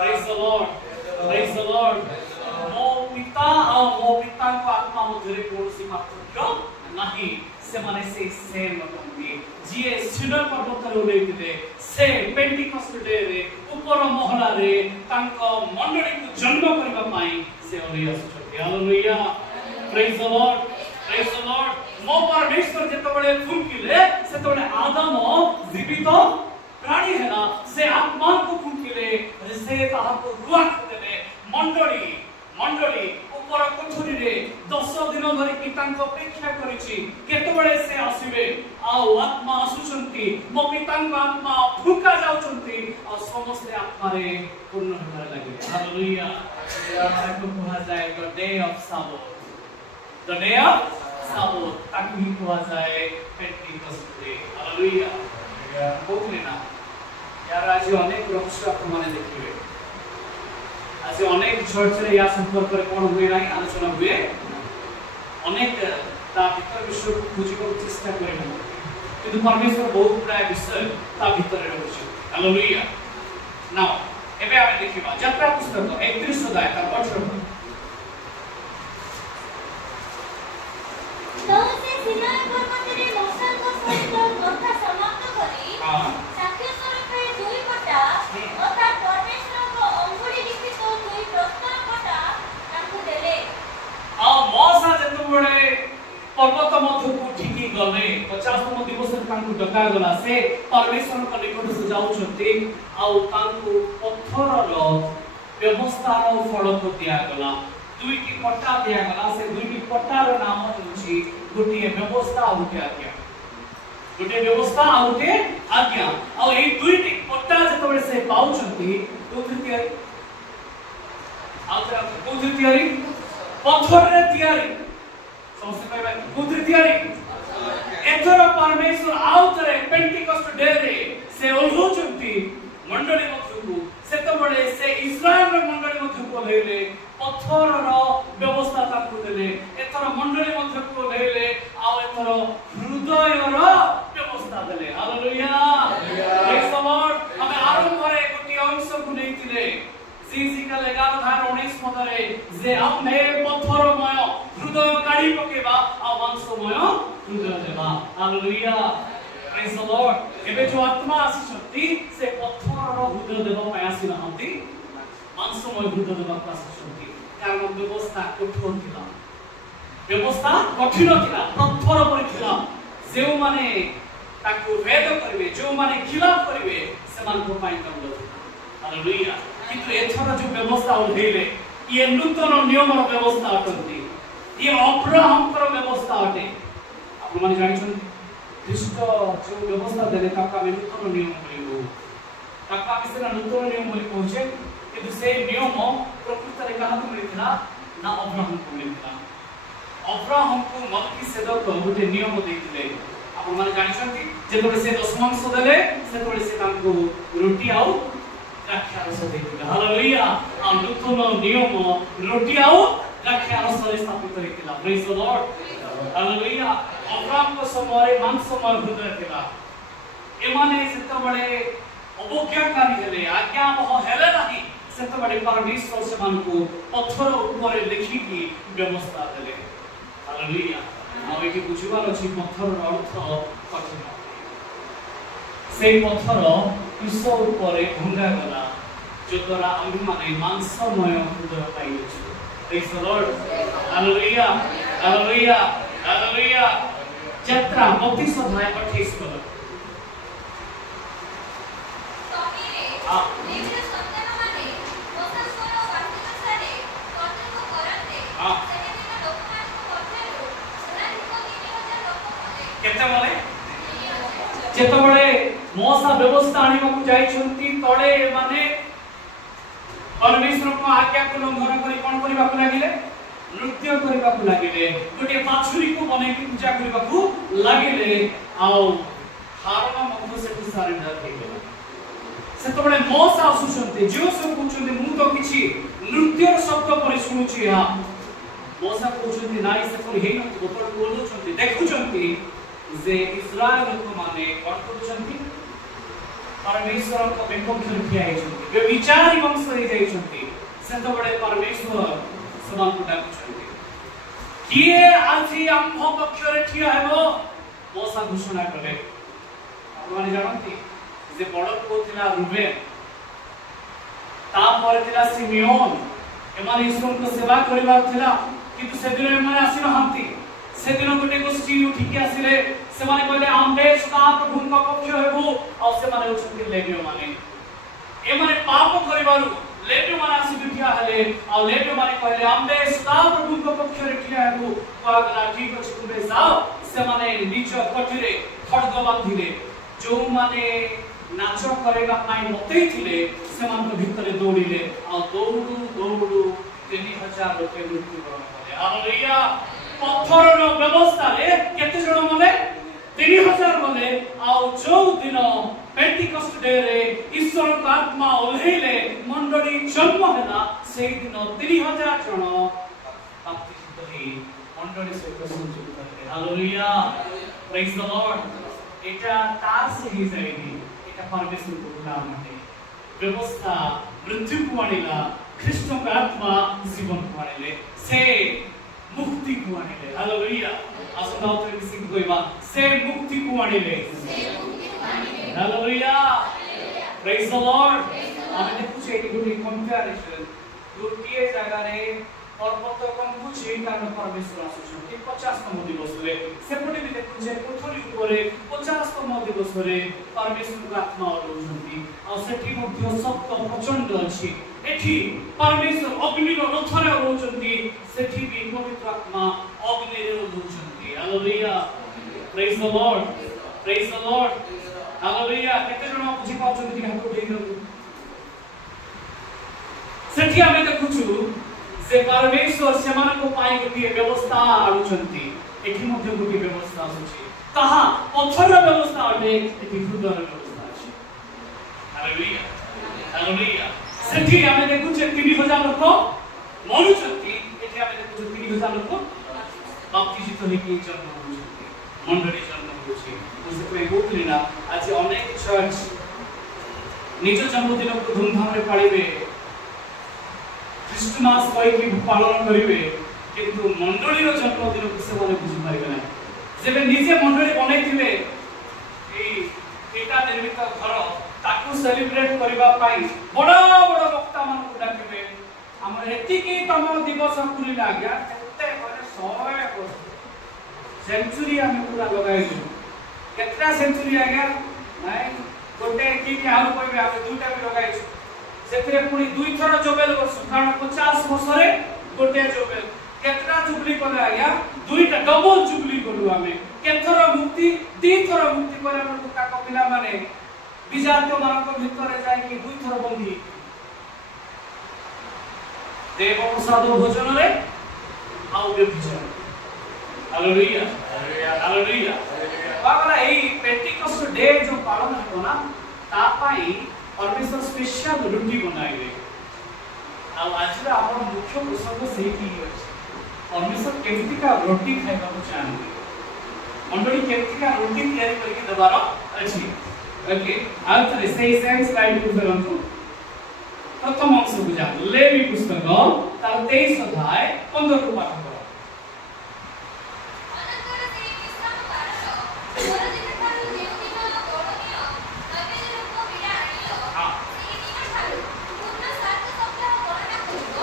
ପ୍ରେଜ୍ ଦ ଲର୍ଡ, ପ୍ରେଜ୍ ଦ ଲର୍ଡ। ମୋ ପିତା ଆଉ ମୋ ପିତାଙ୍କ ଆତ୍ମା ମଧ୍ୟରେ କୌଣସି ପାର୍ଥକ୍ୟ ନାହିଁ। ସେମାନେ ସେମ୍ ଅଟନ୍ତି। ଯିଏ ସିନୟ ପର୍ବତରେ ଓହ୍ଲେଇଥିଲେ ସେ ପେଣ୍ଟିକଷ୍ଟ ଡେରେ ଉପର ମହଲାରେ ତାଙ୍କ ମଣ୍ଡଳୀକୁ ଜନ୍ମ କରିବା ପାଇଁ ସେ ଓହ୍ଲେଇ ଆସୁଛନ୍ତି। ହାଲେଲୁୟା, ପ୍ରେଜ୍ ଦ ଲର୍ଡ, ପ୍ରେଜ୍ ଦ ଲର୍ଡ। ମୋ ପରମେଶ୍ୱର ଯେତେବେଳେ ଫୁଙ୍କିଲେ ସେତେବେଳେ ଆଦମ ଜୀବିତ ପ୍ରାଣୀ ହେଲା। ସେ ଆତ୍ମାକୁ ଫୁଙ୍କିଲେ, ସେ ତାହାକୁ ରୁଆକୁ ଦେଲେ। ମଣ୍ଡଳୀ ଉପର କୋଠରୀରେ 10 ଦିନ ଧରିକି ତାଙ୍କ ଅପେକ୍ଷା କରିଛି କେତେବେଳେ ସେ ଆସିବେ। ଆଉ ଆତ୍ମା ଆସୁଛନ୍ତି, ମୋ ପିତାଙ୍କ ଆତ୍ମା ଫୁଙ୍କା ଯାଉଛନ୍ତି ଆଉ ସମସ୍ତେ ଆତ୍ମାରେ ପୂର୍ଣ୍ଣ ହେବାରେ ଲାଗିଲେ। ହାଲେଲୁୟା। ତାକୁ କୁହାଯାଏ the day of Sabbath, the day of Sabbath. ତାକୁ ହିଁ କୁହାଯାଏ ପେଣ୍ଟିକଷ୍ଟ ଡେ। ହାଲେଲୁୟା। କହୁଥିଲେ ନା यार, आज अनेक रहस्य आपने देखिए। आज अनेक चर्च रे या संपर्क रे कोन हुए नाही आलोचना हुए, अनेक ता भीतर विषय को खोजिबो चेष्टा करे ना, किंतु परमेश्वर बहुत प्राय विषय ता भीतर रहउछि। हालेलुया। नाउ एबे आमे देखिबा यात्रा पुस्तक 31 अध्याय का 18 पद। तो से सिनाई पर्वतरे मोशनक सहित कथा समाप्त करी साक्ष्य स्वरूपे 2 पटा अर्थात परमेश्वरक अंगुली लिखित 2 प्रस्ताव पटा ताकू देले। आ मोसा जेतबेले पर्वत मध्यକୁ ଠିକି ଗଲେ 50ତମ ଦିବସରେ ତାଙ୍କୁ ଡକା ଗଲା। ସେ ପରମେଶ୍ୱରଙ୍କ ନିକଟକୁ ଯାଉଛନ୍ତି ଆଉ ତାଙ୍କୁ ପଥରର ବ୍ୟବସ୍ଥାର ଫଳକ ଦିଆଗଲା। 2ଟି ପଟା ଦିଆଗଲା। ସେ 2ଟି ପଟାର ନାମ ହେଉଛି ଗୋଟିଏ ବ୍ୟବସ୍ଥା ଆଉ ଗୋଟିଏ ଆଜ୍ଞା। ଗୋଟିଏ ବ୍ୟବସ୍ଥା ଆଉ ଗୋଟିଏ ଆଜ୍ଞା। ଆଉ ଏଇ 2ଟି ପଟା ଯେତେବେଳେ ସେ ପାଉଛନ୍ତି, କୋଉଥିରେ ତିଆରି? ଆଉ କୋଉଥିରେ ତିଆରି? ପଥରରେ ତିଆରି। ସମସ୍ତେ କହିବା କୋଉଥିରେ ତିଆରି? ଏଥର ପରମେଶ୍ୱର ଆଉ ଥରେ ପେଣ୍ଟିକଷ୍ଟ ଡେରେ ସେ ଓହ୍ଲାଉଛନ୍ତି ମଣ୍ଡଳୀ ମଧ୍ୟକୁ। ସେତେବେଳେ ସେ ଇସ୍ରାଏଲର ମଣ୍ଡଳୀ ମଧ୍ୟକୁ ଓହ୍ଲେଇଲେ, ପଥରର ବ୍ୟବସ୍ଥା ତାଙ୍କୁ ଦେଲେ। ଏଥର ମଣ୍ଡଳୀ ମଧ୍ୟକୁ ଓହ୍ଲେଇଲେ ଆଉ ଏଥର ହୃଦୟର ବ୍ୟବସ୍ଥା ଦେଲେ। ହାଲେଲୁୟା, ପ୍ରେଜ୍ ଦ ଲର୍ଡ। ଆମେ ଆରମ୍ଭରେ आमे पत्थरमय हृदय काढ़ी पकेबा आ मांसमय हृदय देबा हालेलुया प्रेज द लॉर्ड एबे जो आत्मा आसीछंती से पत्थरर हृदय देबा पय आसी नहंती मांसमय हृदय देबा आसीछंती कारण व्यवस्था कठोर थिला व्यवस्था कठिन थिला पत्थर पर थिला जे माने ताकू वेद करिवे जो माने खिलाफ करिवे समान को पाई करलो हालेलुया किंतु एथरा जो व्यवस्था उठेले ये नूतन नियम व्यवस्था अटंती ये अब्राहम कर व्यवस्था अटे आपण माने जानि छन ख्रीष्ट जो व्यवस्था देले ताका में नूतन नियम बोलिबो ताका बिसरा नूतन नियम बोली कहछे किंतु से नियम प्रकृत रे कहा को मिलितला ना अब्राहम को मिलितला अब्राहम को मल्कीसेदक गोटे नियम देइतिले आपण माने जानि छन जेतोले से दशमांश देले सेतोले से तांको रोटी आउ द्राक्षा रस देइतिले हालेलुया आ नूतन नियम रोटी आउ द्राक्षा रस रे स्थापित करितिला praise the Lord hallelujah Abraham को समय मांसमय हृदय थिला एमाने सेतबळे अवज्ञाकारी हेले आज्ञा बह हेले नाही सेतबळे परमेश्वर समान को पत्थर ऊपर लिखि की व्यवस्था देले हालेलुया आ एठी बुझिबार अछि पत्थर अर्थ कठिन से पत्थर क्रूस ऊपर भंगा गला जो द्वारा आम्ही माने मांसमय हृदय पाइछु praise the Lord hallelujah hallelujah hallelujah यात्रा 32 अध्याय 28 पद हां निम्न संतान माने मोसस्वर वाक्यनुसारे कर्तव्य करते हां सेदिन लोकमान को पठेरो सुनाधिक 3000 लोक होले केते बोले जेतबळे मोसा व्यवस्था आनिबा को जाइछंती तळे माने परमेश्वर को आज्ञा को उल्लंघन करी कोन करिबा को लागिले नृत्य करिबा को लागिले गोटे बाछुरी को बनै की पूजा करिबा को लागिले आउ हारण मध्य से सरेंडर हे गेला सेतबळे मोसा आसुछंती जो सब कहउछंती मु तो किछि नृत्य शब्द पर सुनुछि हा मोसा कहउछंती नाइ से पर हे न गोपर बोलुछंती देखुछंती जे इस्राएल लोक माने कोन कहउछंती परमेश्वर को बेकम ठिया आइछंती वे विचारी वंश रे जाइछंती सेतबळे परमेश्वर समान को डाकुछंती किए आसी आम्भ पक्ष रे ठिया हेबो मोसा घोषणा कले आपन जानंती जे बड़ को थिला रूबेन ता पर थिला सिमियोन एमाने ईश्वर को सेवा करिबा थिला किंतु से दिन एमाने आसी नहंती से दिन गोटे गोष्ठी उठी के आसिले से माने कहले आम्बे सदा प्रभु का पक्ष हेबो आ से माने उछंती लेबियो माने ए माने पाप करिबारु लेबियो माने आसी बिठिया हले आ लेबियो माने कहले आम्बे सदा प्रभु का पक्ष रे ठिया हेबो पागला ठीक अछि तुमे जाओ से माने निज कठिरे खड्ग बांधिले जो माने नाच करेगा पाई मते थिले से मान भितरे दौड़िले आ दौड़ू दौड़ू 3000 लोक मृत्यु वरण कले हालेलुया पत्थरर व्यवस्था रे केते जण माने 3000 माने आ जो दिन पेंटिकस्ट डे रे ईश्वर का आत्मा ओल्हेले मंडली जन्म हेला सेही दिन 3000 जण बाप्तिस्ट होई मंडली सहित संयुक्त हेले हालेलुया प्रेज द लॉर्ड एटा तार से ही जाईनी एटा परमेश्वर को काम है व्यवस्था मृत्यु को आनिला ख्रीष्ट का आत्मा जीवन को आनिले से मुक्ति को आनिले हालेलुया आसना उतर किसी को कहबा से मुक्ति को आनिले हालेलुया प्रेज द लॉर्ड आमे देखुछे एटी गुडी कंपैरिजन गोटिए जगह रे पर्वत कम कुछि कारण परमेश्वर आसुछन 50तम दिवस रे सेपटे भी देखुछे कोठरी ऊपर 50तम दिवस रे परमेश्वर का आत्मा रहउछंती आ सेठी मध्य सप्त प्रचंड अछि एठी परमेश्वर अग्नि रो रथरे रहउछंती सेठी भी पवित्र आत्मा अग्नि रे रहउछंती hallelujah praise the Lord hallelujah केते जण बुझी पाउछंती हाथ उठेइ सेठी आमे देखुछु से परमेश्वर सेमान को पाई गोटे व्यवस्था आनुचंती एठी मध्ये गोटे व्यवस्था अछि कहा पत्थर व्यवस्था अटे एठी हृदय व्यवस्था अछि हालेलुया हालेलुया सेठी आमे देखुछे 3000 लोक मनुचंती एठी आमे देखुछे 3000 लोक बाप्तिजित होइके जन्म होउछंती मंडली जन्म होउछि उसे कोइ बोलली ना आज अनेक चर्च निज जन्मदिन को धूमधाम रे पाळिबे ଖ୍ରୀଷ୍ଟମାସ କହିକି ପାଳନ କରିବେ କିନ୍ତୁ ମଣ୍ଡଳୀର ଜନ୍ମଦିନ କୁ ସେମାନେ ବୁଝିପାରିବେ ନାହିଁ। ଯେବେ ନିଜେ ମଣ୍ଡଳୀ ବନେଇଥିବେ ଏଇ ଇଟା ନିର୍ମିତ ଘର ତାକୁ ସେଲିବ୍ରେଟ କରିବା ପାଇଁ ବଡ଼ ବଡ଼ ବକ୍ତା ମାନଙ୍କୁ ଡାକିବେ। ଆମର ଏତିକି ତମ ଦିବସ ପୁରିଲା ଆଜ୍ଞା କେତେ ମାନେ 100 ବର୍ଷ ସେଞ୍ଚୁରୀ ଆମେ ପୁରା ଲଗାଇଛୁ। କେତେଟା ସେଞ୍ଚୁରୀ ଆଜ୍ଞା ନାଇଁ ଗୋଟେ କି ଆଉ କହିବେ ଆମେ ଦୁଇଟା ବି ଲଗାଇଛୁ। ସେଥିରେ ପୁଣି 2 ଥର ଜୋବେଲ ବର୍ଷ କାରଣ 50 ବର୍ଷରେ ଗୋଟେ ଜୋବେଲ। କେତେଟା ଜୁବଲି କଲେ ଆଜ୍ଞା 2ଟା ଡବଲ ଜୁବଲି କଲୁ ଆମେ। କେଥର ମୁକ୍ତି 2 ଥର ମୁକ୍ତି ପରେ ଆମର କାକ ପିଲା ମାନେ ବିଜାତୀୟ ମାନଙ୍କ ଭିତରେ ଯାଇକି 2 ଥର ବନ୍ଦୀ देव प्रसाद भोजन रे आउ व्यभिचार। Hallelujah hallelujah. बाबा एई पेंटिकस्ट डे जो पालन हो ना ता पाई परमेश्वर स्पेशल रोटी बनाइले। आ आज रा हमर मुख्य प्रसंग सेही की अछि परमेश्वर केमती का रोटी खाइबा को चाहନ୍ତି मंडली केमती का रोटी तैयारी करके दबार अछि। ओके आ तरे सेही सेंस स्लाइड को फेरंतु प्रथम अंश बुझा लेवी पुस्तक तार 23 अध्याय 15 को पाठ करो। अनंतर से विश्राम कारक परदिन ठारू जेउ दिन गणनीय नैवेद्य को बिड़ा आनियो सेही दिन ठारू पूर्ण 7 सप्ताह गणना करियो।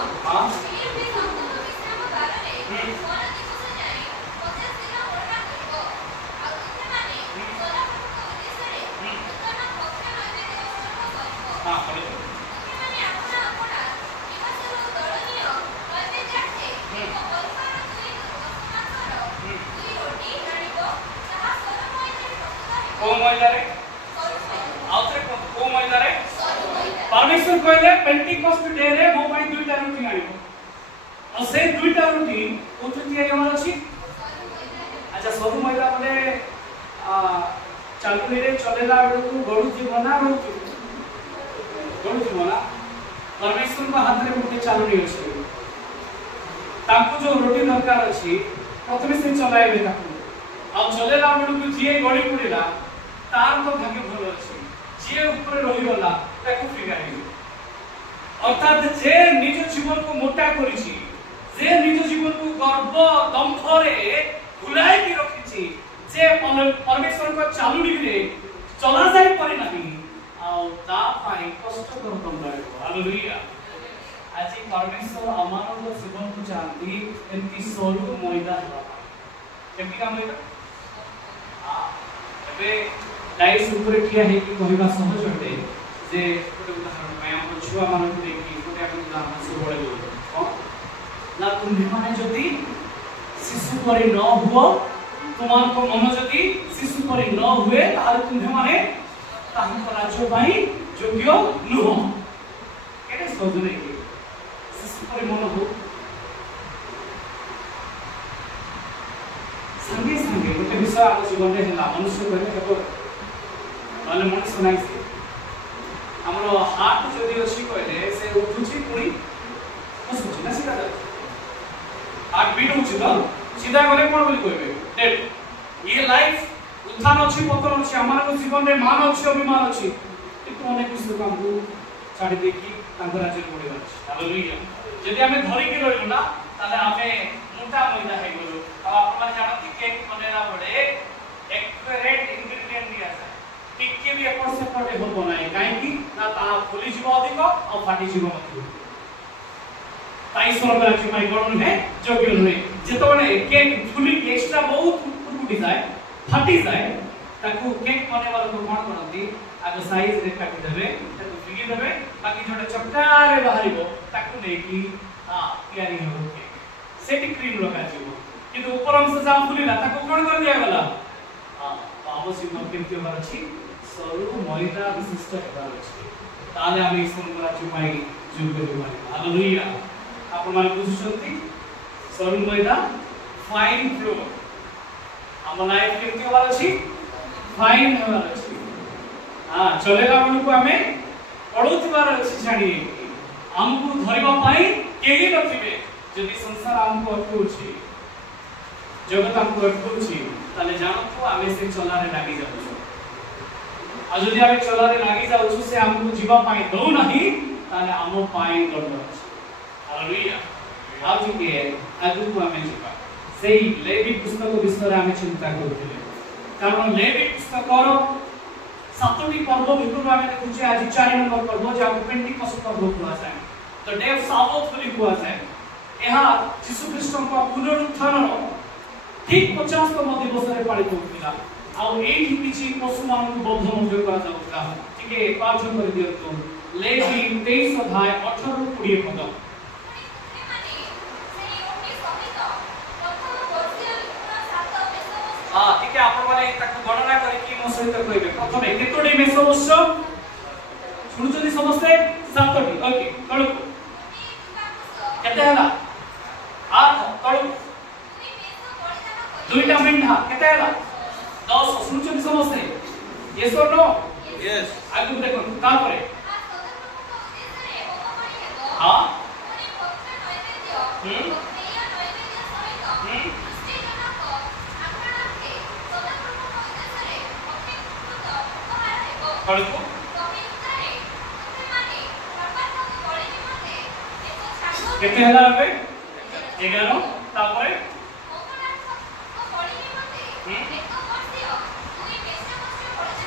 फिर भी संपूर्ण विश्राम कारणे पर दिवस जाय 50 दिन गणना करियो। आ तुमे माने सदाप्रभु उद्देश्य रे नूतन भक्ष्य नैवेद्य सर्व करियो। हां करियो। परमेश्वर कहले पेंटिकस्ट डे रे मो पई 2टा रोटी आनिबो और से 2टा रोटी उठती है हमर अछि। अच्छा सब महिला बोले चालू रे चलेला बेलू गडू जीवना परमेश्वर को हाथ रे गोटे चालू अछि ताको जो रोटी दरकार अछि प्रथमे से चलाइबे ताको आ चलेला बेलू जे गडी पड़िला तार तो भाग्य भलो अछि जे ऊपर रही गला ताको फिगाई। अर्थात जे निज जीवन को मोटा करिछि जे निज जीवन को गर्व दंभ रे भुलाई के रखिछि जे परमेश्वर को चालुडी रे चला जाय परि नाही आ ता पाई कष्ट कर दंडाय। हालेलुया। आज परमेश्वर अमानव जीवन को चाहती एंती सरू मैदा केमती काम मैदा एबे डाइस ऊपर ठिया है कि कहबा सहज हटे जे गोटे उदाहरण मैं हम छुआ मान को देखि गोटे अपन उदाहरण से बड़े दो ना तुम्ही माने जदी शिशु परि न हुओ तुमान को मन जदी शिशु परि न हुए तार तुम्ही माने ताहु को राज्य पाई योग्य नुह केने सहज नै शिशु परि मन हो संगे संगे गोटे विषय आम जीवन रे हला मनुष्य करे केवल माने मनुष्य नाही से हमरो हार्ट जदी अछि कहले से उठुची पुनी बसुची ना सीधा हार्ट बीट होची तो सीधा गले कोन बोली कहबे डेट ये लाइफ उत्थान अछि पतन अछि हमर जीवन रे मान अछि अभिमान अछि किंतु अनेक विषय काम को छाडी देखि तांकर राज्य पड़िबा अछि। हालेलुया। जदी हमें धरि के रहलु ना ताले हमें मोटा मैदा है गेलु आ अपन जानती केक बनेला पड़े एक्यूरेट इंग्रेडिएंट दिया जाय टिके भी एपट सेपट हो बनाए काहे कि ना ता फुली जीव अधिक और फाटी जीव मत ताई स्वर्ग राज्य में गण है योग्य नुहे जेतबे केक फुली एक्स्ट्रा बहुत फुटी जाए फाटी जाए ताकू केक बने वाला को कोन करंती आगे साइज रे काटी देबे ताकू फिगी देबे बाकी जोटे चपटा रे बाहरिबो ताकू नै कि हां तैयारी हो केक सेटी क्रीम लगा जीवो किंतु ऊपर अंश जा फुलीला ताकू कोन कर दिया गला हां आवश्यक न केमती होबार अछि सरू मैदा विशिष्ट होबार अछि ताले हम ईश्वर को राज्य पाई योग्य होबार। हालेलुया। आप मान बुझुछंती सरू मैदा फाइन फ्लोर हम लाइफ केमती होबार अछि फाइन होबार अछि। हां चलेला मन को हमें पडुथिबार अछि छाडी हमको धरिबा पाई केही नथिबे जदि संसार हमको अटकुछि जगत हमको अटकुछि ताले जानतो आमे से चलारे लागि जाउछु आ जदि आमे चलारे लागि जाउछु से हमको जीवा पाई दउ नाही ताले हम पाई दंड अछि। हालेलुया आज के आगु आमे जिबा सेही लेवी पुस्तक विषय आमे चिंता करथिले कारण लेवी पुस्तकर 7टी पर्व भितर आमे देखुचे आज 4 नंबर पर्व जे पेंटिकस्ट पर्व हुआ जाय द डे ऑफ साबथ बोली हुआ जाय एहा यीशु ख्रीष्ट को पुनरुत्थान ठीक 50तम दिवस रे पालित होतिला आ एही किछि पशु मान को बद्ध मध्य करा जाउता ठीक है पाठ कर दियतो लेवी 23 अध्याय 18 20 पद हां ठीक है आपण माने ताको गणना करी कि मो सहित कहबे प्रथमे केतोडी मेषवत्स सुनुचनी समस्ते 7टी ओके कळु केते हला 8 कळु दुईटा मेंढा केते हला 10 सुनुचनी समस्ते यस और नो यस आगु देखो का करे हां कळको केते हला बे 11 तापरे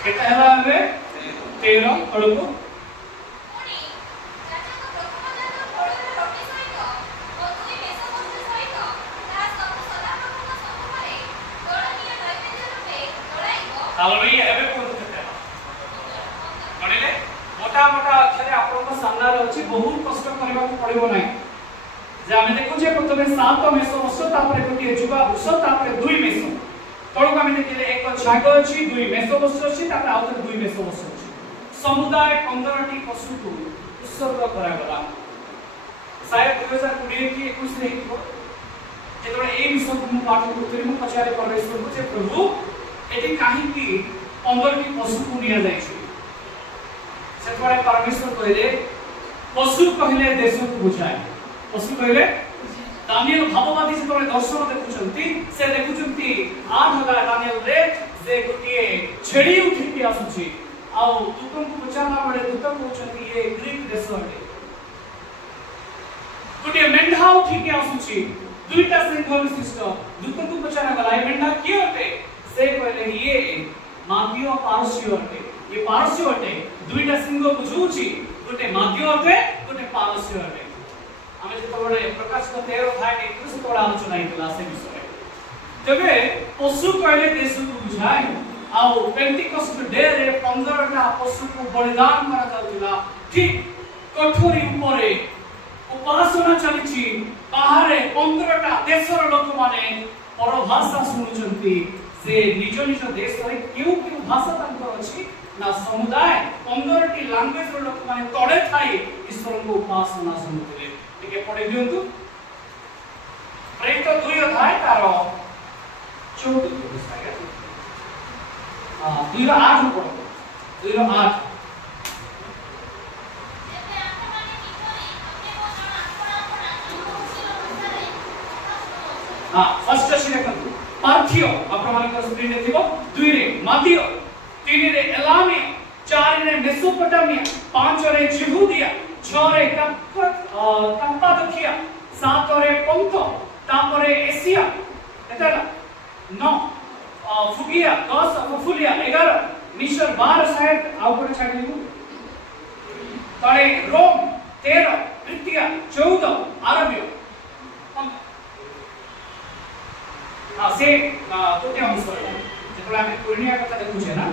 केते हला बे 13 कळको हालेलुया एबे कोन गणिले मोटा मोटा अक्षर आपन को सामना रे अछि बहुत कष्ट करबा को पड़िबो नै जे हमें देखु जे प्रथमे 7 मेष वर्ष तापरे गोटे जुबा वर्ष तापरे 2 मेष तळो हमें देखिले एक छाग अछि 2 मेष वर्ष अछि तापरे आउत 2 मेष वर्ष अछि समुदाय 15 टी पशु को उत्सर्ग करा गला शायद 2020 की 21 रे हितो जेतोळे ए विषय को पाठ करथि मु पछारे परमेश्वर को जे प्रभु एटी काहे की 15 टी पशु को निया जाय छै सेतबे परमेश्वर कहले पशु कहले देश को बुझाए पशु कहले दानिएल भाववादी से दर्शन देखुचंती से देखुचंती 8000 दानिएल रे जे गोटिए छेड़ी उठी के आसुची आ दूतन को बचाना बड़े दूत कहउचंती ये ग्रीक देश रे गोटिए मेंढा उठी के आसुची दुईटा सिंह विशिष्ट दूतन को बचाना गला ये मेंढा के होते से कहले ये मादियो पारसियो होते ये पारसियो होते दुईटा सिंह बुझुची गोटे मादियो होते गोटे पारसियो होते हमें जे तोड़े प्रकाश को 13 भाई ने कृष्ण तोड़ा आलोचना हितला से विषय तबे पशु कहले देश को बुझाए आ पेंटिकस्ट डे रे 15 टा पशु को बलिदान करा जाउतिला ठीक कठोरी ऊपरे उपासना चलीची बाहरे 15 टा देशर लोक माने परभाषा सुनुचंती से निज निज देश रे क्यों भाषा तांकर अछि ना समुदाय 15 टी लैंग्वेज रो लोक माने तोड़े थाई ईश्वर को उपासना सुनुतिले ठीक पढ़े दियंतु प्रेरित 2 अध्याय तार 14 हां 2:8 पढ़ो 2:8 हां फर्स्ट अछि देखंतु पार्थियो आपण मानकर स्क्रीन रे थिबो 2 रे मादियो 3 रे एलामी 4 रे मेसोपोटामिया 5 रे यहूदिया 6 रे कप्पादोकिया 7 रे पंथ तापरे एशिया एतला 9 फुगिया 10 फुफुलिया 11 मिस्र 12 शायद आउपर छाडी दिबो तळे रोम 13 क्रितिया 14 अरबियो हां से गोटे अंश जेतला हम पूर्णिया कथा देखु छे ना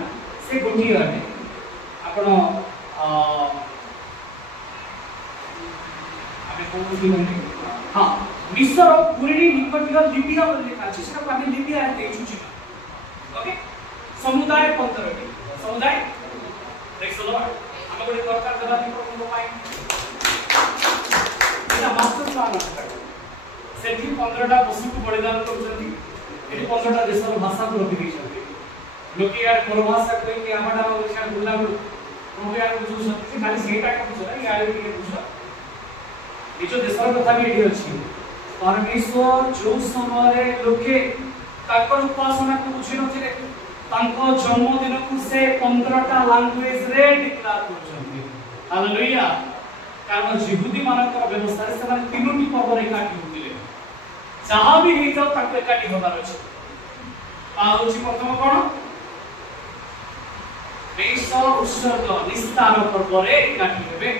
से गोटी अटे आपण हमें कोन दिन हां मिस्र पूर्णी निकटिया लिबिया बोली लिखा छै सेटा हम लिबिया रे देखु छी ओके समुदाय 15 टी समुदाय प्रेज द लॉर्ड हम गोटे दरकार कदा दी प्रभु पाई एटा मास्टर प्लान सेठी 15 टा पशु को बलिदान करछथि एठी 15 टा देशर भाषा को रखि दैछथि लोक यार परभाषा कोइ के आमाडा ओछा बुला प्रभु यार बुझु सकथि खाली सेटा का बुझला यार के बुझला निजो देशर कथा भी एठी अछि परमेश्वर जो समय लोके ताकर उपासना को बुझि नथिले तांको जन्मदिन को से 15 टा लैंग्वेज रे डिक्लेयर करछथि हालेलुया कारण यहूदी मानकर व्यवस्था से माने तीनोटी पर्व रे काटी होतिले जहां भी हे जाओ ताके काटी होबार अछि आउची प्रथम कोन बेस उत्सर्ग निस्तार पर्व रे काटी हेबे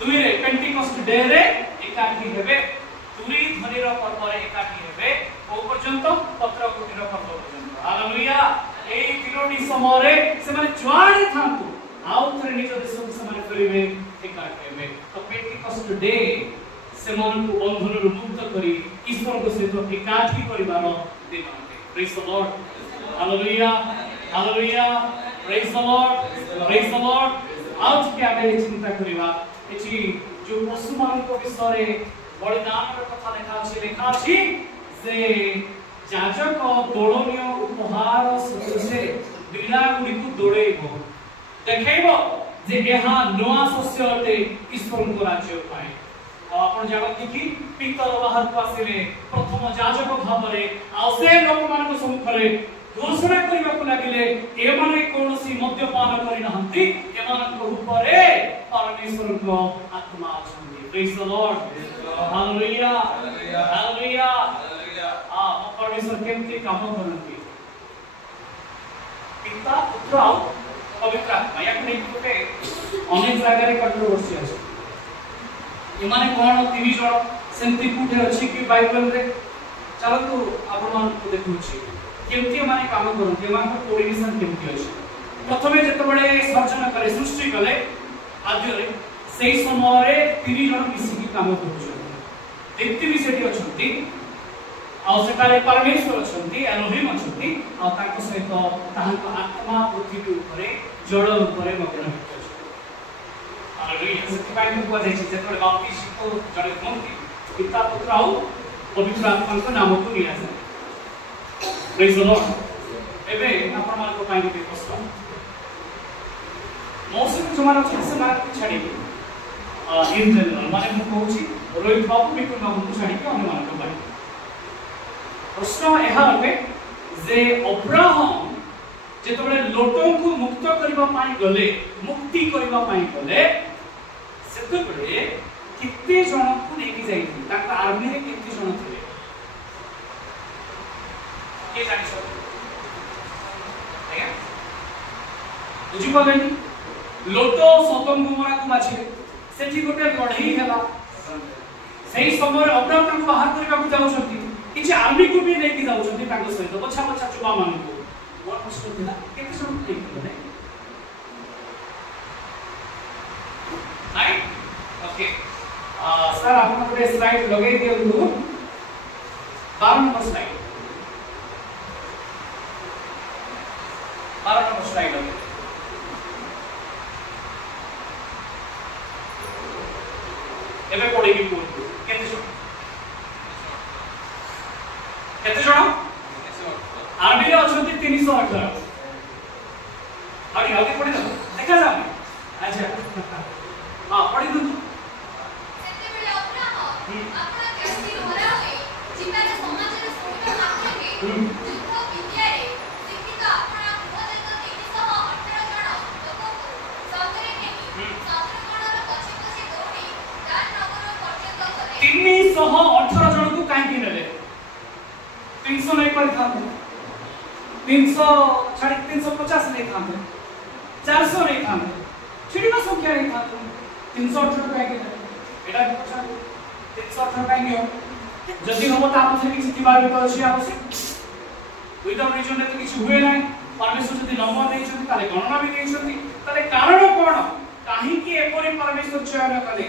दुई रे पेंटिकॉस्ट डे रे एकाठी हेबे तुरी धनीर पर्व रे एकाठी हेबे ओ पर्यंत पत्र कुटीर पर्व पर्यंत हालेलुया एई तीनोटी समय रे से माने जुआडी थांतु आउ थरे निज देश को समान करिवे एकाठी हेबे तो पेंटिकॉस्ट डे से मन को बंधन मुक्त करी ईश्वर को सहित एकाठी परिवार दिन अटे praise the Lord hallelujah hallelujah praise the Lord आज के आबे चिंता करिवा एची जो पशु मान को विषय रे बलिदान रे कथा लेखा अछि जे जाजक दोड़नीय उपहार सदृशे बिला गुडी को दोड़ेबो देखैबो जे एहा नोआ शस्य अटे ईश्वर को राज्य पाए आपण जानत कि पितर बाहर को आसिले प्रथम जाजक भाबरे आ से लोक मान को सम्मुखरे घोषणा करबा को लागिले ए माने कोनोसी मद्यपान करि नहंती ए मान को ऊपरे परमेश्वर को आत्मा अछि praise the Lord hallelujah hallelujah आ परमेश्वर केमती काम करनती पिता पुत्र आ पवित्र आत्मा या कोने कोटे अनेक जगह रे कंट्रोवर्सी अछि इमाने कोन तीन जण सेंती कुठे अछि कि बाइबल रे चलो तो आपण मान को देखुछि केमती माने काम करनती मान को कोर्डिनेशन केमती अछि प्रथमे जत बडे सर्जन करे सृष्टि कले आद्य रे सेही समय रे तीन जण मिसिकी काम करूछन व्यक्ति भी सेठी अछंती आ सेटारे परमेश्वर अछंती एलोहिम अछंती आ ताको सहित ताहाको आत्मा पृथ्वी ऊपर जड़ ऊपर मग्न अछि हालेलुया सेति पाइ को जाय छै जेतबे बाप्तिस्म को जड़े कोनती पिता पुत्र आ पवित्र आत्मा को नाम को लिया जाय प्रेज द लॉर्ड एबे आपण मान को पाइ के प्रश्न मौसम जमाना से मार छाडी इन जनरल माने मु कहूची रोहित बाबू बिकुल बाबू को छाडी के अन्य मान को पाइ प्रश्न एहा अटे जे अब्राहम जेतबे लोटों को मुक्त करबा पाई गले मुक्ति करबा पाई गले सेतबे किते जण को लेके जाईथि ताका आर्मी रे किते जण थिले के जानि छ आया बुझी पगनी लोटो सतम गुमरा को बाछिले सेठी गोटे लढई हेला सेही समय अब्राहम को बाहर करबा को जाउछथि किछि आर्मी को भी लेके जाउछथि ताको सहित बछा बछा चुबा मान को मोर प्रश्न थिला केते जण ठीक करे राइट ओके सर आपण गोटे स्लाइड लगे दियंतु 12 नंबर स्लाइड 12 नंबर स्लाइड लगे एबे पढी की कोन केते जण आर्मी रे अछंती 318 आगे आगे पढी देखा जा अच्छा हां पढी दु सेते बेले अब्राहम अपना व्यक्ति होरा होई जिबारे समाज रे सुनिबा मात्र के युद्ध विद्या रे शिक्षित अपना उपदेश 318 जण लोक संगरे नेकी शत्रुगणर पछी पछी दौड़ी दान नगर पर्यंत गले 318 जण को काहे कि नेले 300 नहीं पर था 300 छाड़ी 350 नहीं था 400 नहीं था छिड़ी का संख्या नहीं था 318 का के एटा पूछा 318 का के जदी हम ता आपसे किछि दिवार तो अछि आवश्यक विदाउट रीजन तो किछि हुए नाही परमेश्वर जदी नंबर नै छथि ताले गणना भी नै छथि ताले कारण कोन काहे कि एपरि परमेश्वर चयन कले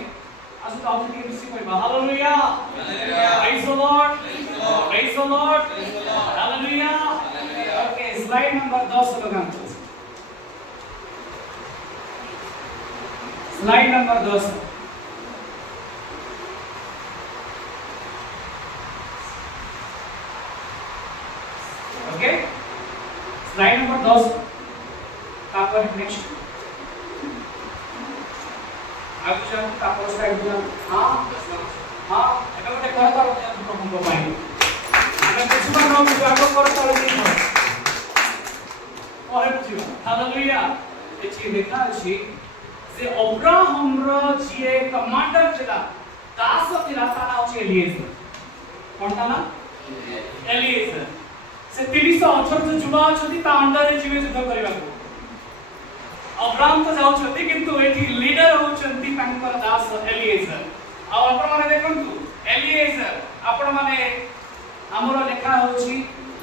आज तो आप के किसी कोई hallelujah praise the Lord praise the Lord hallelujah okay slide number 10 लगान slide number 10 okay slide number 10 तापर नेक्स्ट आगु जा तापर स्लाइड जा हां हां एटा गोटे करता प्रभु को पाई आगे देखबा न आगु करता रे और बुझिबा हालेलुया एछि देखा अछि जे अब्राहम रो जिए कमांडर थिला दास थिला ताना होची एलिएजर कोन ताना एलिएजर से 318 जुबा छथि ता अंडर जीवे युद्ध करबा को अब्राहम तो जाउ छथि किंतु एठी लीडर होचंती तांकर दास एलिएजर आ आपण माने देखंतु एलिएजर आपण माने हमरो लेखा होची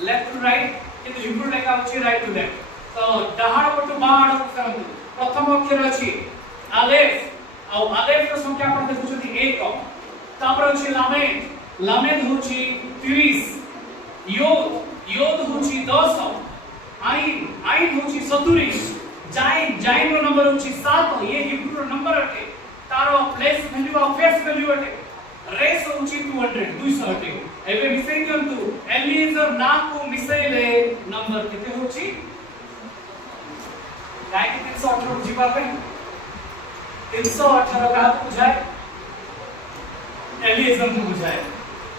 लेफ्ट टू राइट किंतु हिब्रू लेखा होची राइट टू लेफ्ट तो डाहाण पटु बाण करंतु प्रथम अक्षर अछि आलेफ आ आलेफ रो संख्या आपण देखुछथि 1 तापर अछि लामेद लामेद होची 30 योद होची 10 आइन होची 70 जाइन रो नंबर होची 7 ये हिब्रू रो नंबर अटे तारो प्लेस वैल्यू आ फेस वैल्यू अटे रेस होची 200 अटे एबे मिसै दियंतु एलिएजर ना को मिसैले नंबर केते होची काय कि 318 बुझी पाबे 318 का बुझाए एलिएजर को बुझाए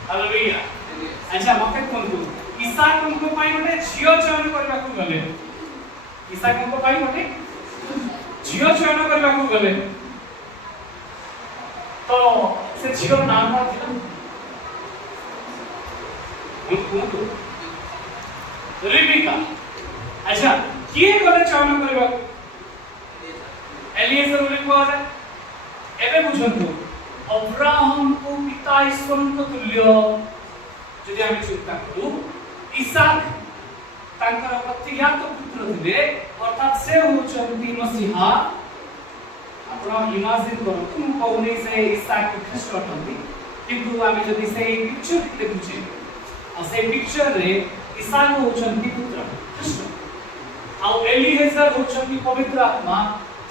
हालेलुया अच्छा मते कोनकु इसहाक को पाई मते झियो चयन करबा को गले इसहाक को पाई मते झियो चयन करबा को गले तो से झियो नाम था रिबिका अच्छा किए गले चयन करबा एलिएजर बोली को आजा एबे बुझंतु अब्राहम को पिता ईश्वर को तुल्य जदि हम चिंता करू इसहाक तांकर प्रतिज्ञात पुत्र थिले अर्थात से होचंती मसीहा आपण इमेजिन करतु मु कहउनी से इसहाक ख्रीष्ट अटंती किंतु आमी जदि से पिक्चर देखुचे आ से पिक्चर रे इसहाक होचंती पुत्र ख्रीष्ट आ एलिएजर होचंती पवित्र आत्मा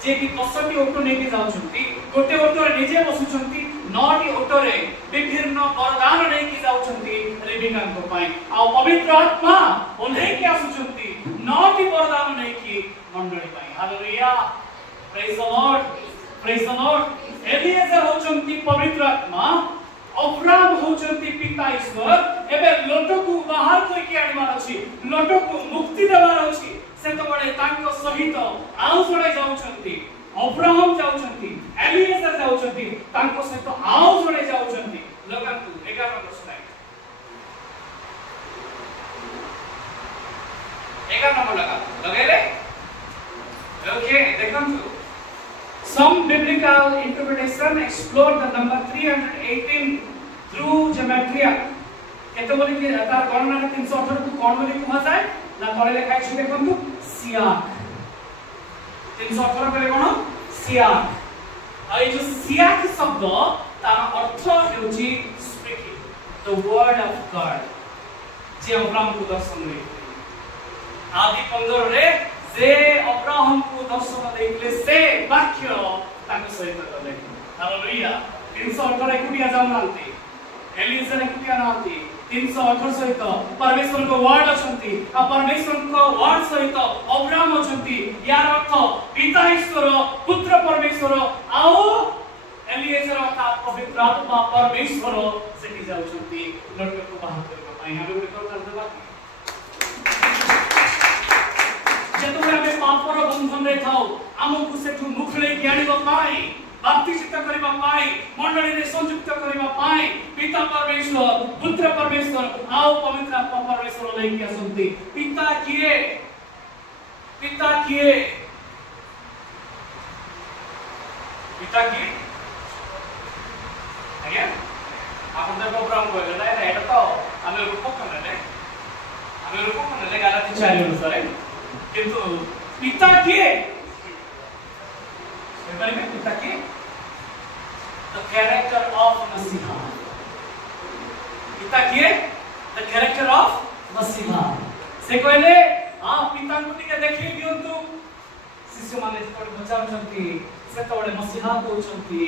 जे कि 10टी ऑटो नेकी जाउछंती गोटे ऑटो रे निजे बसुछंती 9टी ऑटो रे विभिन्न वरदान नेकी जाउछंती रिबिका को पाई आ पवित्र आत्मा ओन्हे के आसुछंती 9टी वरदान नेकी मंडली पाई hallelujah praise the Lord Eliezer होचंती पवित्र आत्मा अब्राहम होचंती पिता ईश्वर एबे लोटो को बाहर करके आनिबार अछि लोटो को मुक्ति देबार अछि से तो बड़े तांको सहित आउ जोड़े जाउछंती अब्राहम जाउछंती एलिएजर जाउछंती तांको से तो आउ जोड़े जाउछंती लगातु 11 नंबर स्लाइड 11 नंबर लगाइले ओके देखंतु some biblical interpretation explore the number 318 through gematria केते बोली कि तार गणना 318 को कोन बोली कहा जाय ना तळे लेखा अछि देखंतु सियाक 318 करे कोन सियाक आ जो सियाक शब्द तार अर्थ हेउची speaking the word of God जे अब्राहम को दर्शन रे आदि 15 रे जे अब्राहम को दर्शन देइले से वाक्य ताको सहित कले हालेलुया 318 एकुटिया जाउनांती एलिएजर एकुटिया नांती 318 सहित परमेश्वर को वर्ड अछंती आ परमेश्वर को वर्ड सहित अब्राहम अछंती यार अर्थ पिता ईश्वर पुत्र परमेश्वर आओ एलिएजर अर्थात पवित्र आत्मा परमेश्वर सेठी जाउछंती लड़के को बाहर करबा पई हम गुडी कर देबा जेतो हमें पापर बंधन रे थाओ हमकु सेठु मुखले ज्ञानिबा पाई बाप्तिस्म करबा पाई मंडली रे संयुक्त करबा पाई पिता परमेश्वर पुत्र परमेश्वर आओ पवित्र आत्मा परमेश्वर लेके आसंती पिता किए पिता किए आज्ञा आपण तो प्रोग्राम कोइले ना एटा तो हमें रूपक करले गालाती 4 अनुसार किंतु पिता किए एबारे में पिता किए द कैरेक्टर ऑफ मसीहा पिता किए द कैरेक्टर ऑफ मसीहा से कहले आ पिता को टिके देखि दियंतु शिष्य माने तोड़ बचाउछंती से तोड़े मसीहा कहउछंती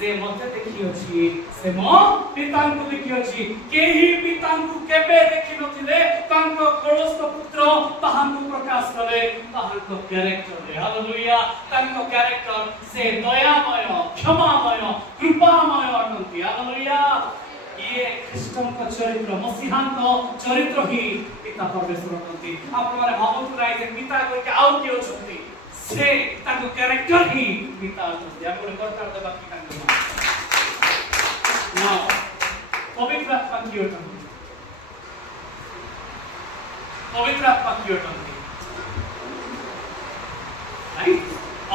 जे मते देखि अछि से मो पिता को देखि अछि केही पिता को केबे देखि नथिले तांको कळस्त पुत्र ताहांको प्रकाश करे ताहांको कैरेक्टर रे हालेलुया तांको कैरेक्टर से दयामय क्षमामय कृपामय अनंती हालेलुया ये ख्रिस्टन का चरित्र मसीहा का चरित्र ही पिता परमेश्वर अनंती आप माने भावुक राय जे पिता को आउ के अछंती से तांको कैरेक्टर ही पिता अछंती हम करता देबा पिता पवित्र आत्मा किए अटंती पवित्र आत्मा किए अटंती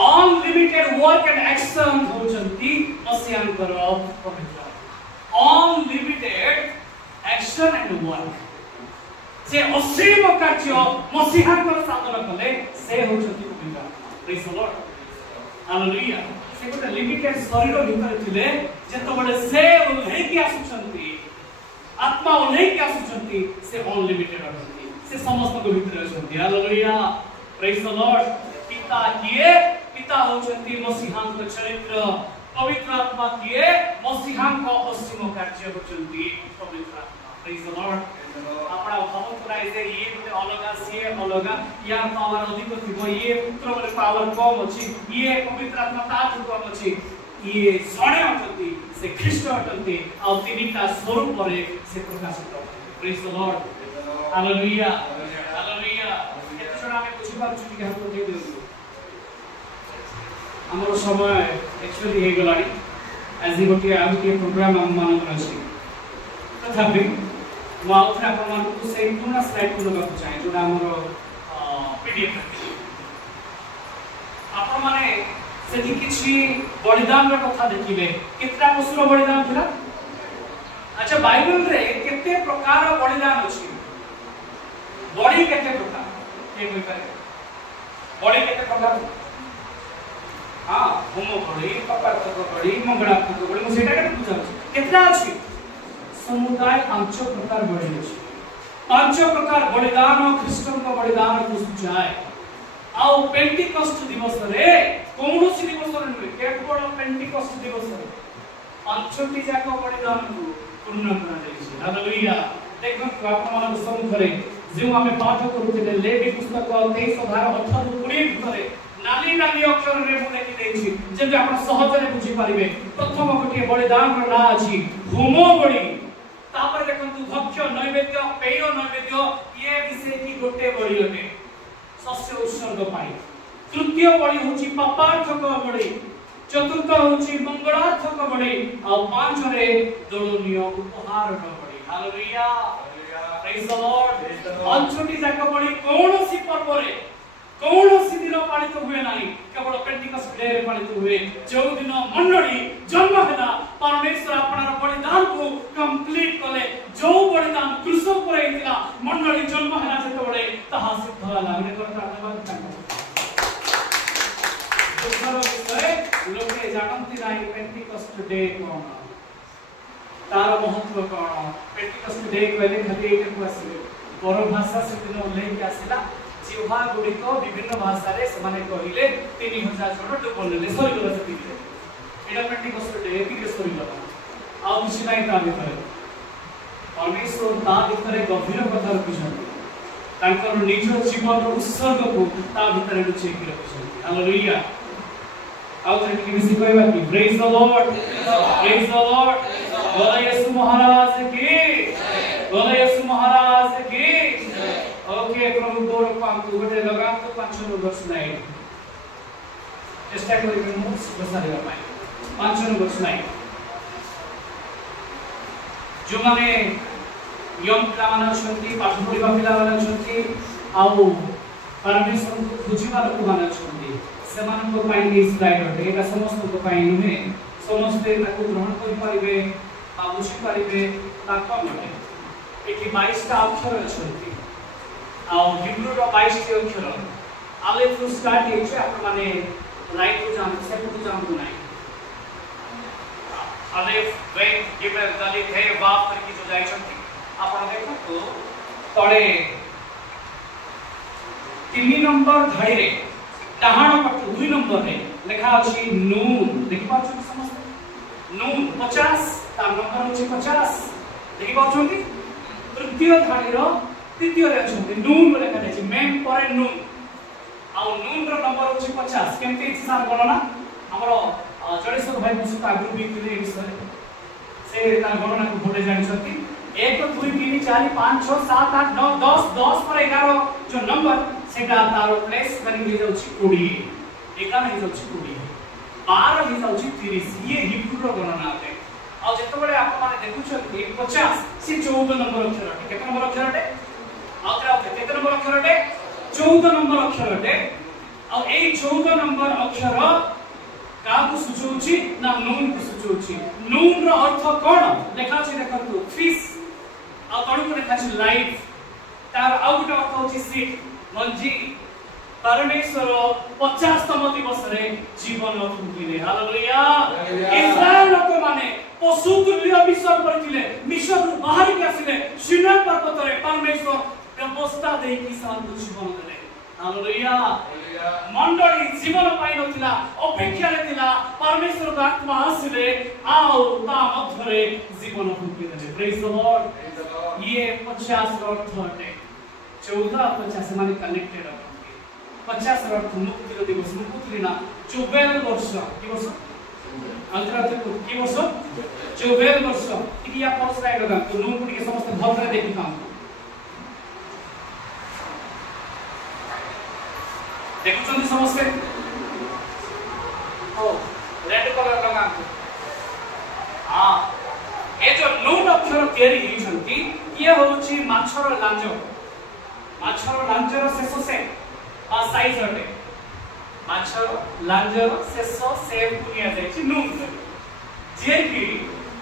अनलिमिटेड वर्क एंड एक्शन होचंती मसीहांकर पवित्र अनलिमिटेड एक्शन एंड वर्क से असीम कार्य मसीहांकर साधन कले से होचंती पवित्र प्रेज द लॉर्ड हालेलुया से गोटे लिमिटेड शरीर भितर थिले जेतबेले से ओल्हे की आसुचंती आत्मा ओल्हे की आसुचंती से अनलिमिटेड अटंती से समस्त को भितर आसुचंती हालेलुया प्रेज द लॉर्ड पिता किए पिता होचंती मसीहांक चरित्र पवित्र आत्मा किए मसीहांक असीम कार्य होचंती पवित्र आत्मा प्रेज द लॉर्ड आपड़ा भाव कराई जे ये गोटे अलगा से अलगा या पावर अधिक थिबो ये पुत्र बोले पावर कम अछि ये पवित्र आत्मा ताठ कम अछि ये जणे अटंती से ख्रीष्ट अटंती आ तिनिटा स्वरूप रे से प्रकाशित praise the Lord hallelujah hallelujah केते जण आमे बुझी पारछु कि हम दे दियो हमरो समय एक्चुअली हे गलाडी एज इ गोटे आ गोटे प्रोग्राम हम मानक अछि तथापि माउथरा प्रमाण को से पुनः स्लाइड को लगा चाहे जोडा हमरो पीडीएफ आपण माने सेठी किछि बलिदान रे कथा देखिबे केतरा पशुर बलिदान थिला अच्छा बाइबल रे केते प्रकार बलिदान अछि बलि केते प्रकार के कोइ पारे बलि केते प्रकार हां होम बलि पपातक बलि मंगलात्मक बलि मु सेटा केते बुझा केतरा अछि समुदाय 5 प्रकार बलि अछि 5 प्रकार बलिदान ख्रीष्टन को बलिदान को सुचाए आउ पेंटिकस्ट दिवस रे कोनोसी दिवस रे नुहे केवल पेंटिकस्ट दिवस रे 5टी जाक बलिदान को पूर्ण करा जायछि हालेलुया देखो आपण मन सम्मुख रे जे हमें पाठ करूते लेवी पुस्तक 23 अध्याय 18 20 भितरे नाली नाली अक्षर रे मु लिखि देछि जे आपण सहज रे बुझी परिबे प्रथम गोटे बलिदान रा अछि होम बलि तापर देखंतु भक्ष्य नैवेद्य पेय नैवेद्य ये विषय की गोटे बलि अटे शस्य उत्सर्ग पाई तृतीय बलि होछि पापार्थक बलि चतुर्थ होछि मंगलार्थक बलि आ पांच रे दोलनीय उपहार बलि हालेलुया प्रेज द लॉर्ड पांचटी जाक बलि कोनोसी पर्व रे कोनोसी दिन पालित हुए नाही केवल पेंटिकस्ट डे रे पालित हुए जो दिन मंडली जन्म हेला परमेश्वर आपनार बलिदान को कंप्लीट कले जो बलिदान क्रूस पर हेतिला मंडली जन्म हेला जेतबेले ताहा सिद्ध होला हमने करता धन्यवाद दोसर विषय लोके जानंती नाही पेंटिकस्ट डे कोन तार महत्व कोन पेंटिकस्ट डे कहले खाली एक आसीबे पर भाषा से दिन उल्लेख आसिला जिह्वा गुडी को विभिन्न भाषा रे समाने कहिले 3000 जण डुबलले सरी गला से एटा पेंटिकस्ट डे के सरी गला आ किछि नाही ता भितर परमेश्वर ता भितर गभीर कथा रखिछन तांकर निज जीवन उत्सर्ग को ता भितर लुचि के रखिछन हालेलुया आउ थे कि विषय कहबा कि प्रेज द लॉर्ड बोलो यीशु महाराज की बोलो यीशु महाराज की ओके प्रभु गोर पांतु गोटे लगा तो 5 नंबर सुनाई चेष्टा करी कि मुझ बसारेगा पाए 5 नंबर सुनाई जो माने यंग पिला माने अछंती पाठ पढिबा पिला माने अछंती आउ परमेश्वर को बुझिबा लोक माने अछंती सेमान को पाई नि स्लाइड अटे एटा समस्त को पाई नुहे समस्त ताको ग्रहण करि परिबे आ बुझि परिबे ताको मटे एठी 22 टा अक्षर अछंती आ हिब्रू रो 22 टा अक्षर अलेफ टू स्टार्ट हे आप माने राइट टू जान से टू जान को नाही अलेफ वे गिबल दलित है बाप करके जो जाय छथि आपण देखो तो तळे 3 नंबर धाई रे डाहाण पट 2 नंबर रे लिखा अछि नून देखि पाछु समस्त नून 50 ता नंबर अछि 50 देखि पाछुंती तृतीय धाई रो तृतीय रे अछि नून लिखा अछि मेम पर नून आ नून रो नंबर अछि 50 केमति हिसाब गणना हमरो जड़ेश्वर भाई मुसुका आगु भी किले विषय से ता गणना को भोले जानि छथि 1 2 3 4 5 6 7 8 9 10 10 पर 11 जो नंबर सेटा तारो प्लेस करी हे जाउछि 20 11 हे जाउछि 20 12 हे जाउछि 30 ये हिब्रू रो गणना है आ जतो बळे आपण माने देखुछंती 50 से 14 नंबर अक्षर अटे केते नंबर अक्षर अटे आउतरा केते नंबर अक्षर अटे 14 नंबर अक्षर अटे आ ए 14 नंबर अक्षर काकु सूचौछि ना नून को सूचौछि नून रो अर्थ कोन लेखा छै देखंतु फिश आ तणु लेखा छै लाइफ तार आउट अर्थ होछि सीट मंजी परमेश्वर 50तम दिवस रे जीवन फुंकिले हालेलुया इस्राएल लोक माने पशु तुल्य मिशन करथिले मिशन बाहर के आसिले सिनाई पर्वत रे परमेश्वर व्यवस्था देई किसान जीवन देले हालेलुया मंडली जीवन पाई नथिला अपेक्षा रे थिला परमेश्वर का आत्मा आसिले आओ ता मध्यरे जीवन फुंकिले प्रेज द लॉर्ड ये 50 अर्थ अटे 14 50 माने कनेक्टेड 50 अर्थ मुक्ति दिवस मुक्ति ना 14 वर्ष की वर्ष अंतराते की वर्ष 14 वर्ष कि या वर्ष राइडर तो नु पुटी के समस्त भद्र देखि काम देखुछन समस्त ओ रेड कलर लगा हां ए जो नून अक्षर तयारी हिचंती ये होची माछर लांजर शेष से आ साइज हटे माछर लांजर शेष सेव पुनिया जायछि नून जे कि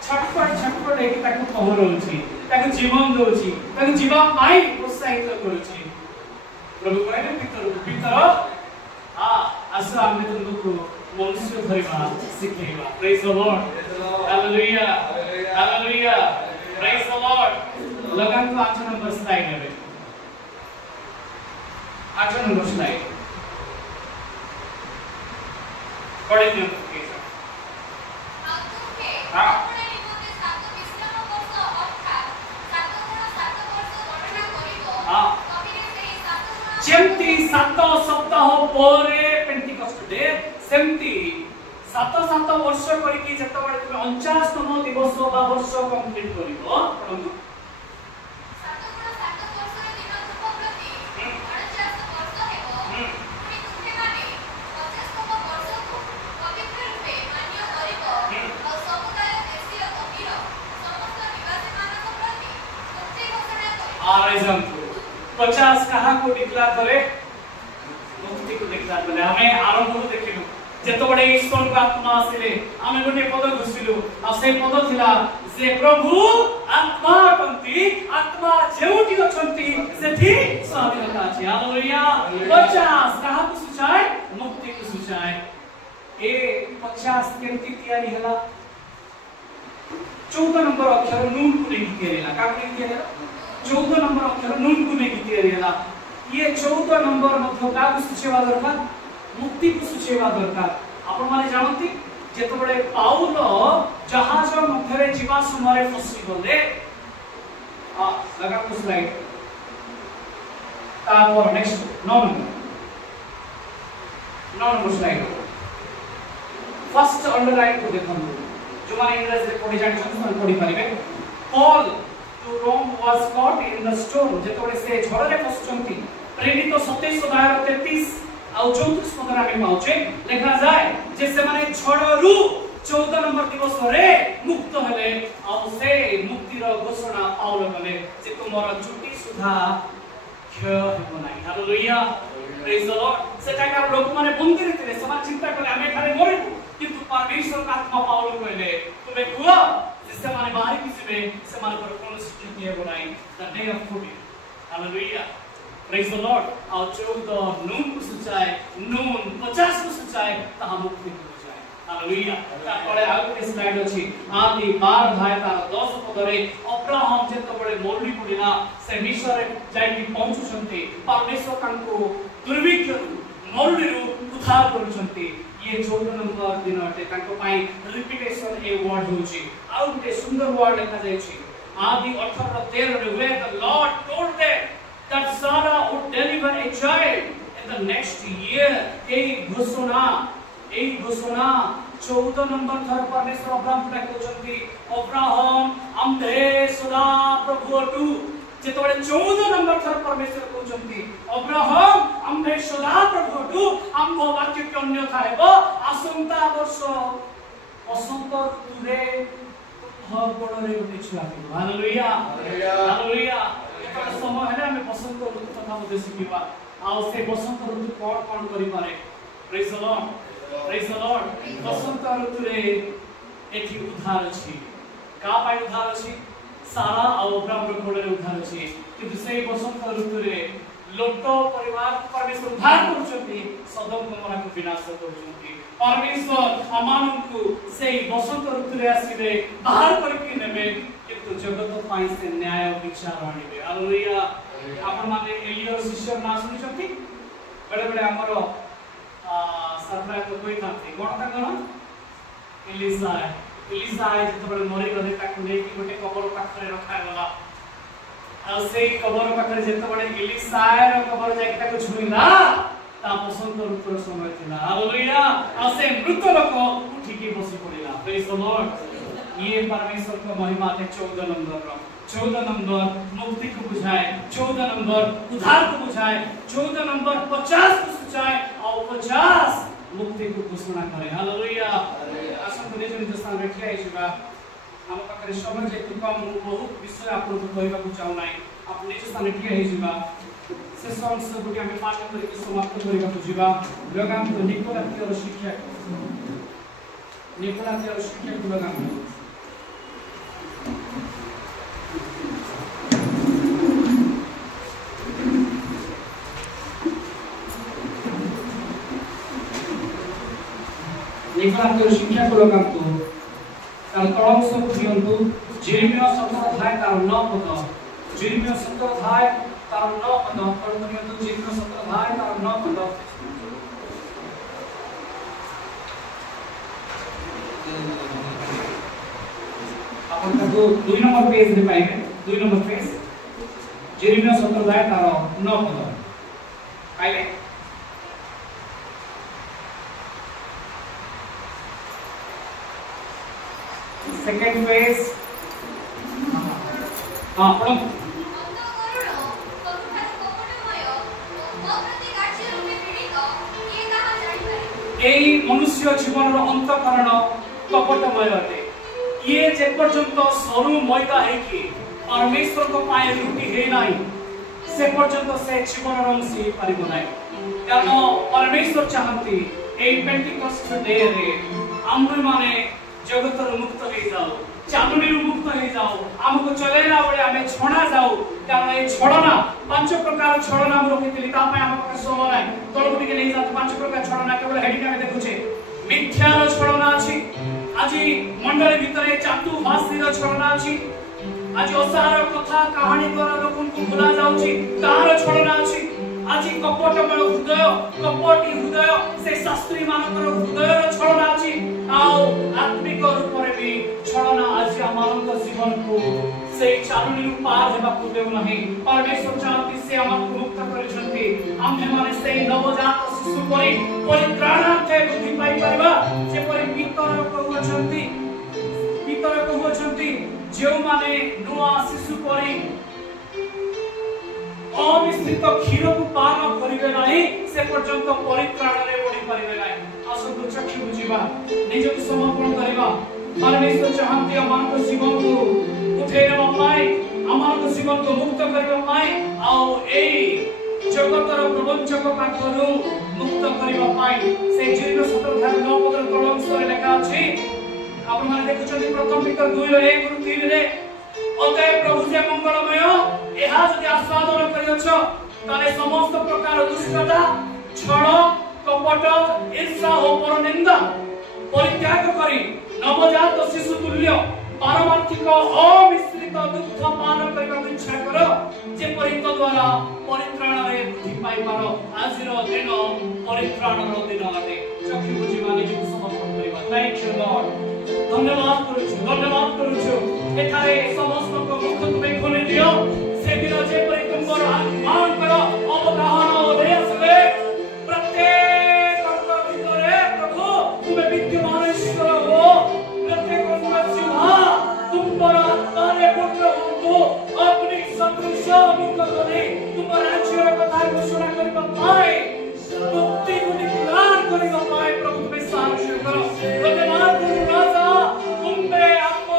छटपट एक ताकु पहरौछि ताकु जीवन दउछि ताकु जीवा पाई प्रोत्साहित करूछि प्रभु कहले पितर आ आसो आमे तुमको मनुष्य धरिबा सिखेबा praise the Lord hallelujah hallelujah praise the Lord लगान तो 8 नंबर स्लाइड है 8 नंबर स्लाइड पढ़े दियो प्लीज हां जेमती 7 सप्ताह परे पेंटिकस्ट डे सेमती 7 वर्ष करिकि जतबळे तुमे 49तम दिवस बा वर्ष कंप्लीट करिवो परंतु 7 वर्ष रे दिन तुम प्रति 49 वर्ष हेबो पुनी तुमे माने 50तम वर्ष को पवित्र रूपे मान्य करिवो और समुदाय देशीय गंभीर समस्त निवासी मानक प्रति मुक्ति घोषणा करिवो आराइजन 50 कहा को डिक्लेयर करे मुक्ति को डिक्लेयर करे हमें आरंभ को देखिलु जेतो बडे ईश्वर का आत्मा आसिले हमें गोटे पद घुसिलु आ से पद थिला जे प्रभु आत्मा कंती आत्मा जेउटी अछंती सेठी स्वाधीनता अछि हालेलुया 50 कहा को सुचाय मुक्ति को सुचाय ए 50 केमती तयारी हला 14 नंबर अक्षर नून को लेके केरेला का को लेके केरेला 14 नंबर अक्षर नून को लेके तयारीला ये 14 नंबर मध्य का सुचेवा दरकार मुक्ति को सुचेवा दरकार आपण माने जानती जेतो बडे पाउल जहाज मध्यरे जीवा सुमारे फसी गले आ लगा को स्लाइड तापर next 9 number slide first underline को देखो जो माने इंग्लिश रे पढि जानि छन पढि परिबे Paul to Rome was caught in the storm जेतोरे से झड़रे फसचंती प्रेरित 27 अध्याय 33 आ 34 पद रे पाउचे लिखा जाय जे से माने झड़रू 14 नंबर दिवस रे मुक्त हले आ से मुक्तिर घोषणा पाउल कले जे तुमर छुट्टी सुधा क्षय हेबो नाही हालेलुया प्रेज द लॉर्ड सेटा का लोक माने बंदी रहते समान चिंता करे हमें खाली मरिबो किंतु परमेश्वर का आत्मा पाउल कहले तुमे कुआ जिससे माने बाहर किसी में से माने पर कौन स्थिति है बनाई the day of fooding hallelujah praise the Lord और 14 नून को सुचाए नून 50 को सुचाए ता मुक्ति को सुचाए हालेलुया ता पळे आगुटे स्लाइड अछि आदि 12 भाई तार 10 पदरे अब्राहम जेतो बळे मोरली पुडिना से मिस्र रे जाई पहुंचुछंती परमेश्वर कांको दुर्भिक्ष मोरलीरु उद्धार करूछंती ये 14 नंबर दिन अटे कांको पाई रिपीटेशन ए वर्ड होची आउ गुटे सुंदर वर्ड लिखा जाय छी आदि 18:13 रे where the lord told them that Sarah would deliver a child in the next year ए घोषणा 14 नंबर थर परमेश्वर अब्राहम को कहउछंती अब्राहम आंभे सदा प्रभु अटू जेतबे 14 नंबर थर परमेश्वर कहउछंती अब्राहम आंभे सदा प्रभु अटू आंभो वाक्य के अन्यथा हेबो आसंता वर्ष बसंत ऋतुरे कोणरे गोटे छुआ हालेलुया हालेलुया एक समय है हम बसंत ऋतु कथा मध्ये शिखिबा आ से बसंत ऋतु कोन करि पारे प्रेज द लॉर्ड बसंत ऋतु रे एठी उद्धार अछि का पाई उद्धार अछि सारा और अब्राहम कोणरे उद्धार अछि कि से बसंत ऋतु रे लोट परिवार परमेश्वर उद्धार करछथि सदम गमरा को विनाश करछथि परमेश्वर अमानक से बसंत ऋतु रे आसीबे बाहर करके नेबे किंतु जगत पाई से न्याय विचार आनिबे हालेलुया आपण माने एलियर शिष्य ना सुनिछथि बड़े बड़े हमरो सरदार तो कोई थाते कोन था कोन एलिसा जते बड़े मरि गले ताकू नै कि गोटे कबर पाखरे रखा गला आ से कबर पाखरे जते बड़े एलिसा कबर जाके ताकू छुइला ता बसंत ऋतुर समय थिला हालेलुया आ से मृत लोक उठी के बसी पड़िला प्रेज द लॉर्ड ये परमेश्वर का महिमा है 14 नंबर मुक्ति को बुझाए 14 नंबर उद्धार को बुझाए 14 नंबर 50 को सुचाए और 50 मुक्ति को घोषणा करे हालेलुया आसन को निज निज स्थान रखिया हिबा हम पाखरे समय जे कम बहुत विषय आपन को कहबा को चाहू नाही आप निज स्थान रखिया हिबा से संस को हम पाठ करके समाप्त करिबा को जिबा लगाम तो निकोलाती और शिक्षा को लगाम निकोलाती और शिक्षा को लगाम तो तार कलम सब दियंतु जेरेमिया 17 अध्याय तार 9 पद जेरेमिया 17 अध्याय तार 9 पद पढ़ दियंतु जेरेमिया 17 अध्याय तार 9 पद अपन ताको 2 नंबर पेज रे पाइबे 2 नंबर पेज जेरेमिया 17 अध्याय तार 9 पद पाइबे सेकंड पेज हां पढ़ो एई मनुष्य जीवन रो अंतकरण कपटमय अटे ये जे पर्यंत सरू मैदा है कि परमेश्वर को पाए रुटी है नाही से पर्यंत से जीवन रंसी परिबो नाही कारण परमेश्वर चाहती एई पेंटिकॉस्ट डे रे आम्ही माने जगत रो मुक्त हो जाओ चांदनी रो मुक्त हो जाओ हमको चलेला बळे हमें छोड़ा जाओ कारण ए छोड़ना पांच प्रकार छोड़ना हम रखितली ता पय हमको समय नाही तळगुटी के नहीं जात पांच प्रकार छोड़ना केवल हेडिंग में देखुछे मिथ्या रो छोड़ना अछि আজি मंडली भितरे चातु भाषी रो छोड़ना अछि आज ओसार कथा कहानी द्वारा लोकन को भुला जाउछि तार छोड़ना अछि आज कपटमय हृदय कपटी हृदय से शास्त्री मानकर हृदय रो छोड़ना अछि आओ आत्मिक रूप रे भी छोड़ना आज हमर जीवन को से चालुनी पार हेबा को देउ नाही परमेश्वर चाहती से हमको मुक्त करिसंती आम्हे माने से नवजात शिशु परि परित्राणार्थे बुद्धि पाई परबा जे परि पितर को होचंती जो माने नुआ शिशु परि अमिश्रित क्षीर को पान करिवे नाही से पर्यंत परित्राण रे बढ़ी परिवे नाही आसु चक्षु बुझिबा निज को समर्पण करिबा परमेश्वर चाहती अमान को जीवन को उठेना पाए अमान को जीवन को मुक्त करबा पाए आओ ए जगतर प्रपंचक पाखरु मुक्त करबा पाए से जीवन सतर धार 9 पद तळम सरे लेखा अछि आपण माने देखुछथि प्रथम पितर 2 रे 1 3 रे अतः प्रभु जे मंगलमय एहा जदि आस्वादन करियछ ताले समस्त प्रकार दुष्टता छळ कपट ईर्ष्या और परनिंदा परित्याग करी नवजात शिशु तुल्य पारमार्थिक अमिश्रित दुग्ध पान करबा इच्छा करो जे परित द्वारा परित्राण रे बुद्धि पाई पारो आजिर दिन परित्राण रो दिन अटे चक्षु बुझि माने जे समर्पण करबा थैंक यू लॉर्ड धन्यवाद करूछु एठारे समस्त को मुख तुमे खोली दियो से दिन जे परि तुमर आत्मान करो अवगाहन उदय से प्रत्येक अंतर भितरे प्रभु तुमे विद्यमान ईश्वर हो प्रत्येक मनुष्य तुमर आत्मा रे पुत्र हो अपनी सदृश मुक्त करे तुमर राज्य कथा घोषणा करबा पाए मुक्ति को निकाल करबा पाए प्रभु तुमे साहस करो धन्यवाद राजा तुम पे आपको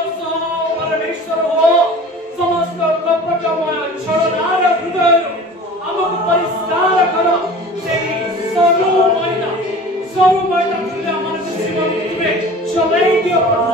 ଦିଅ ପ୍ରଭୁ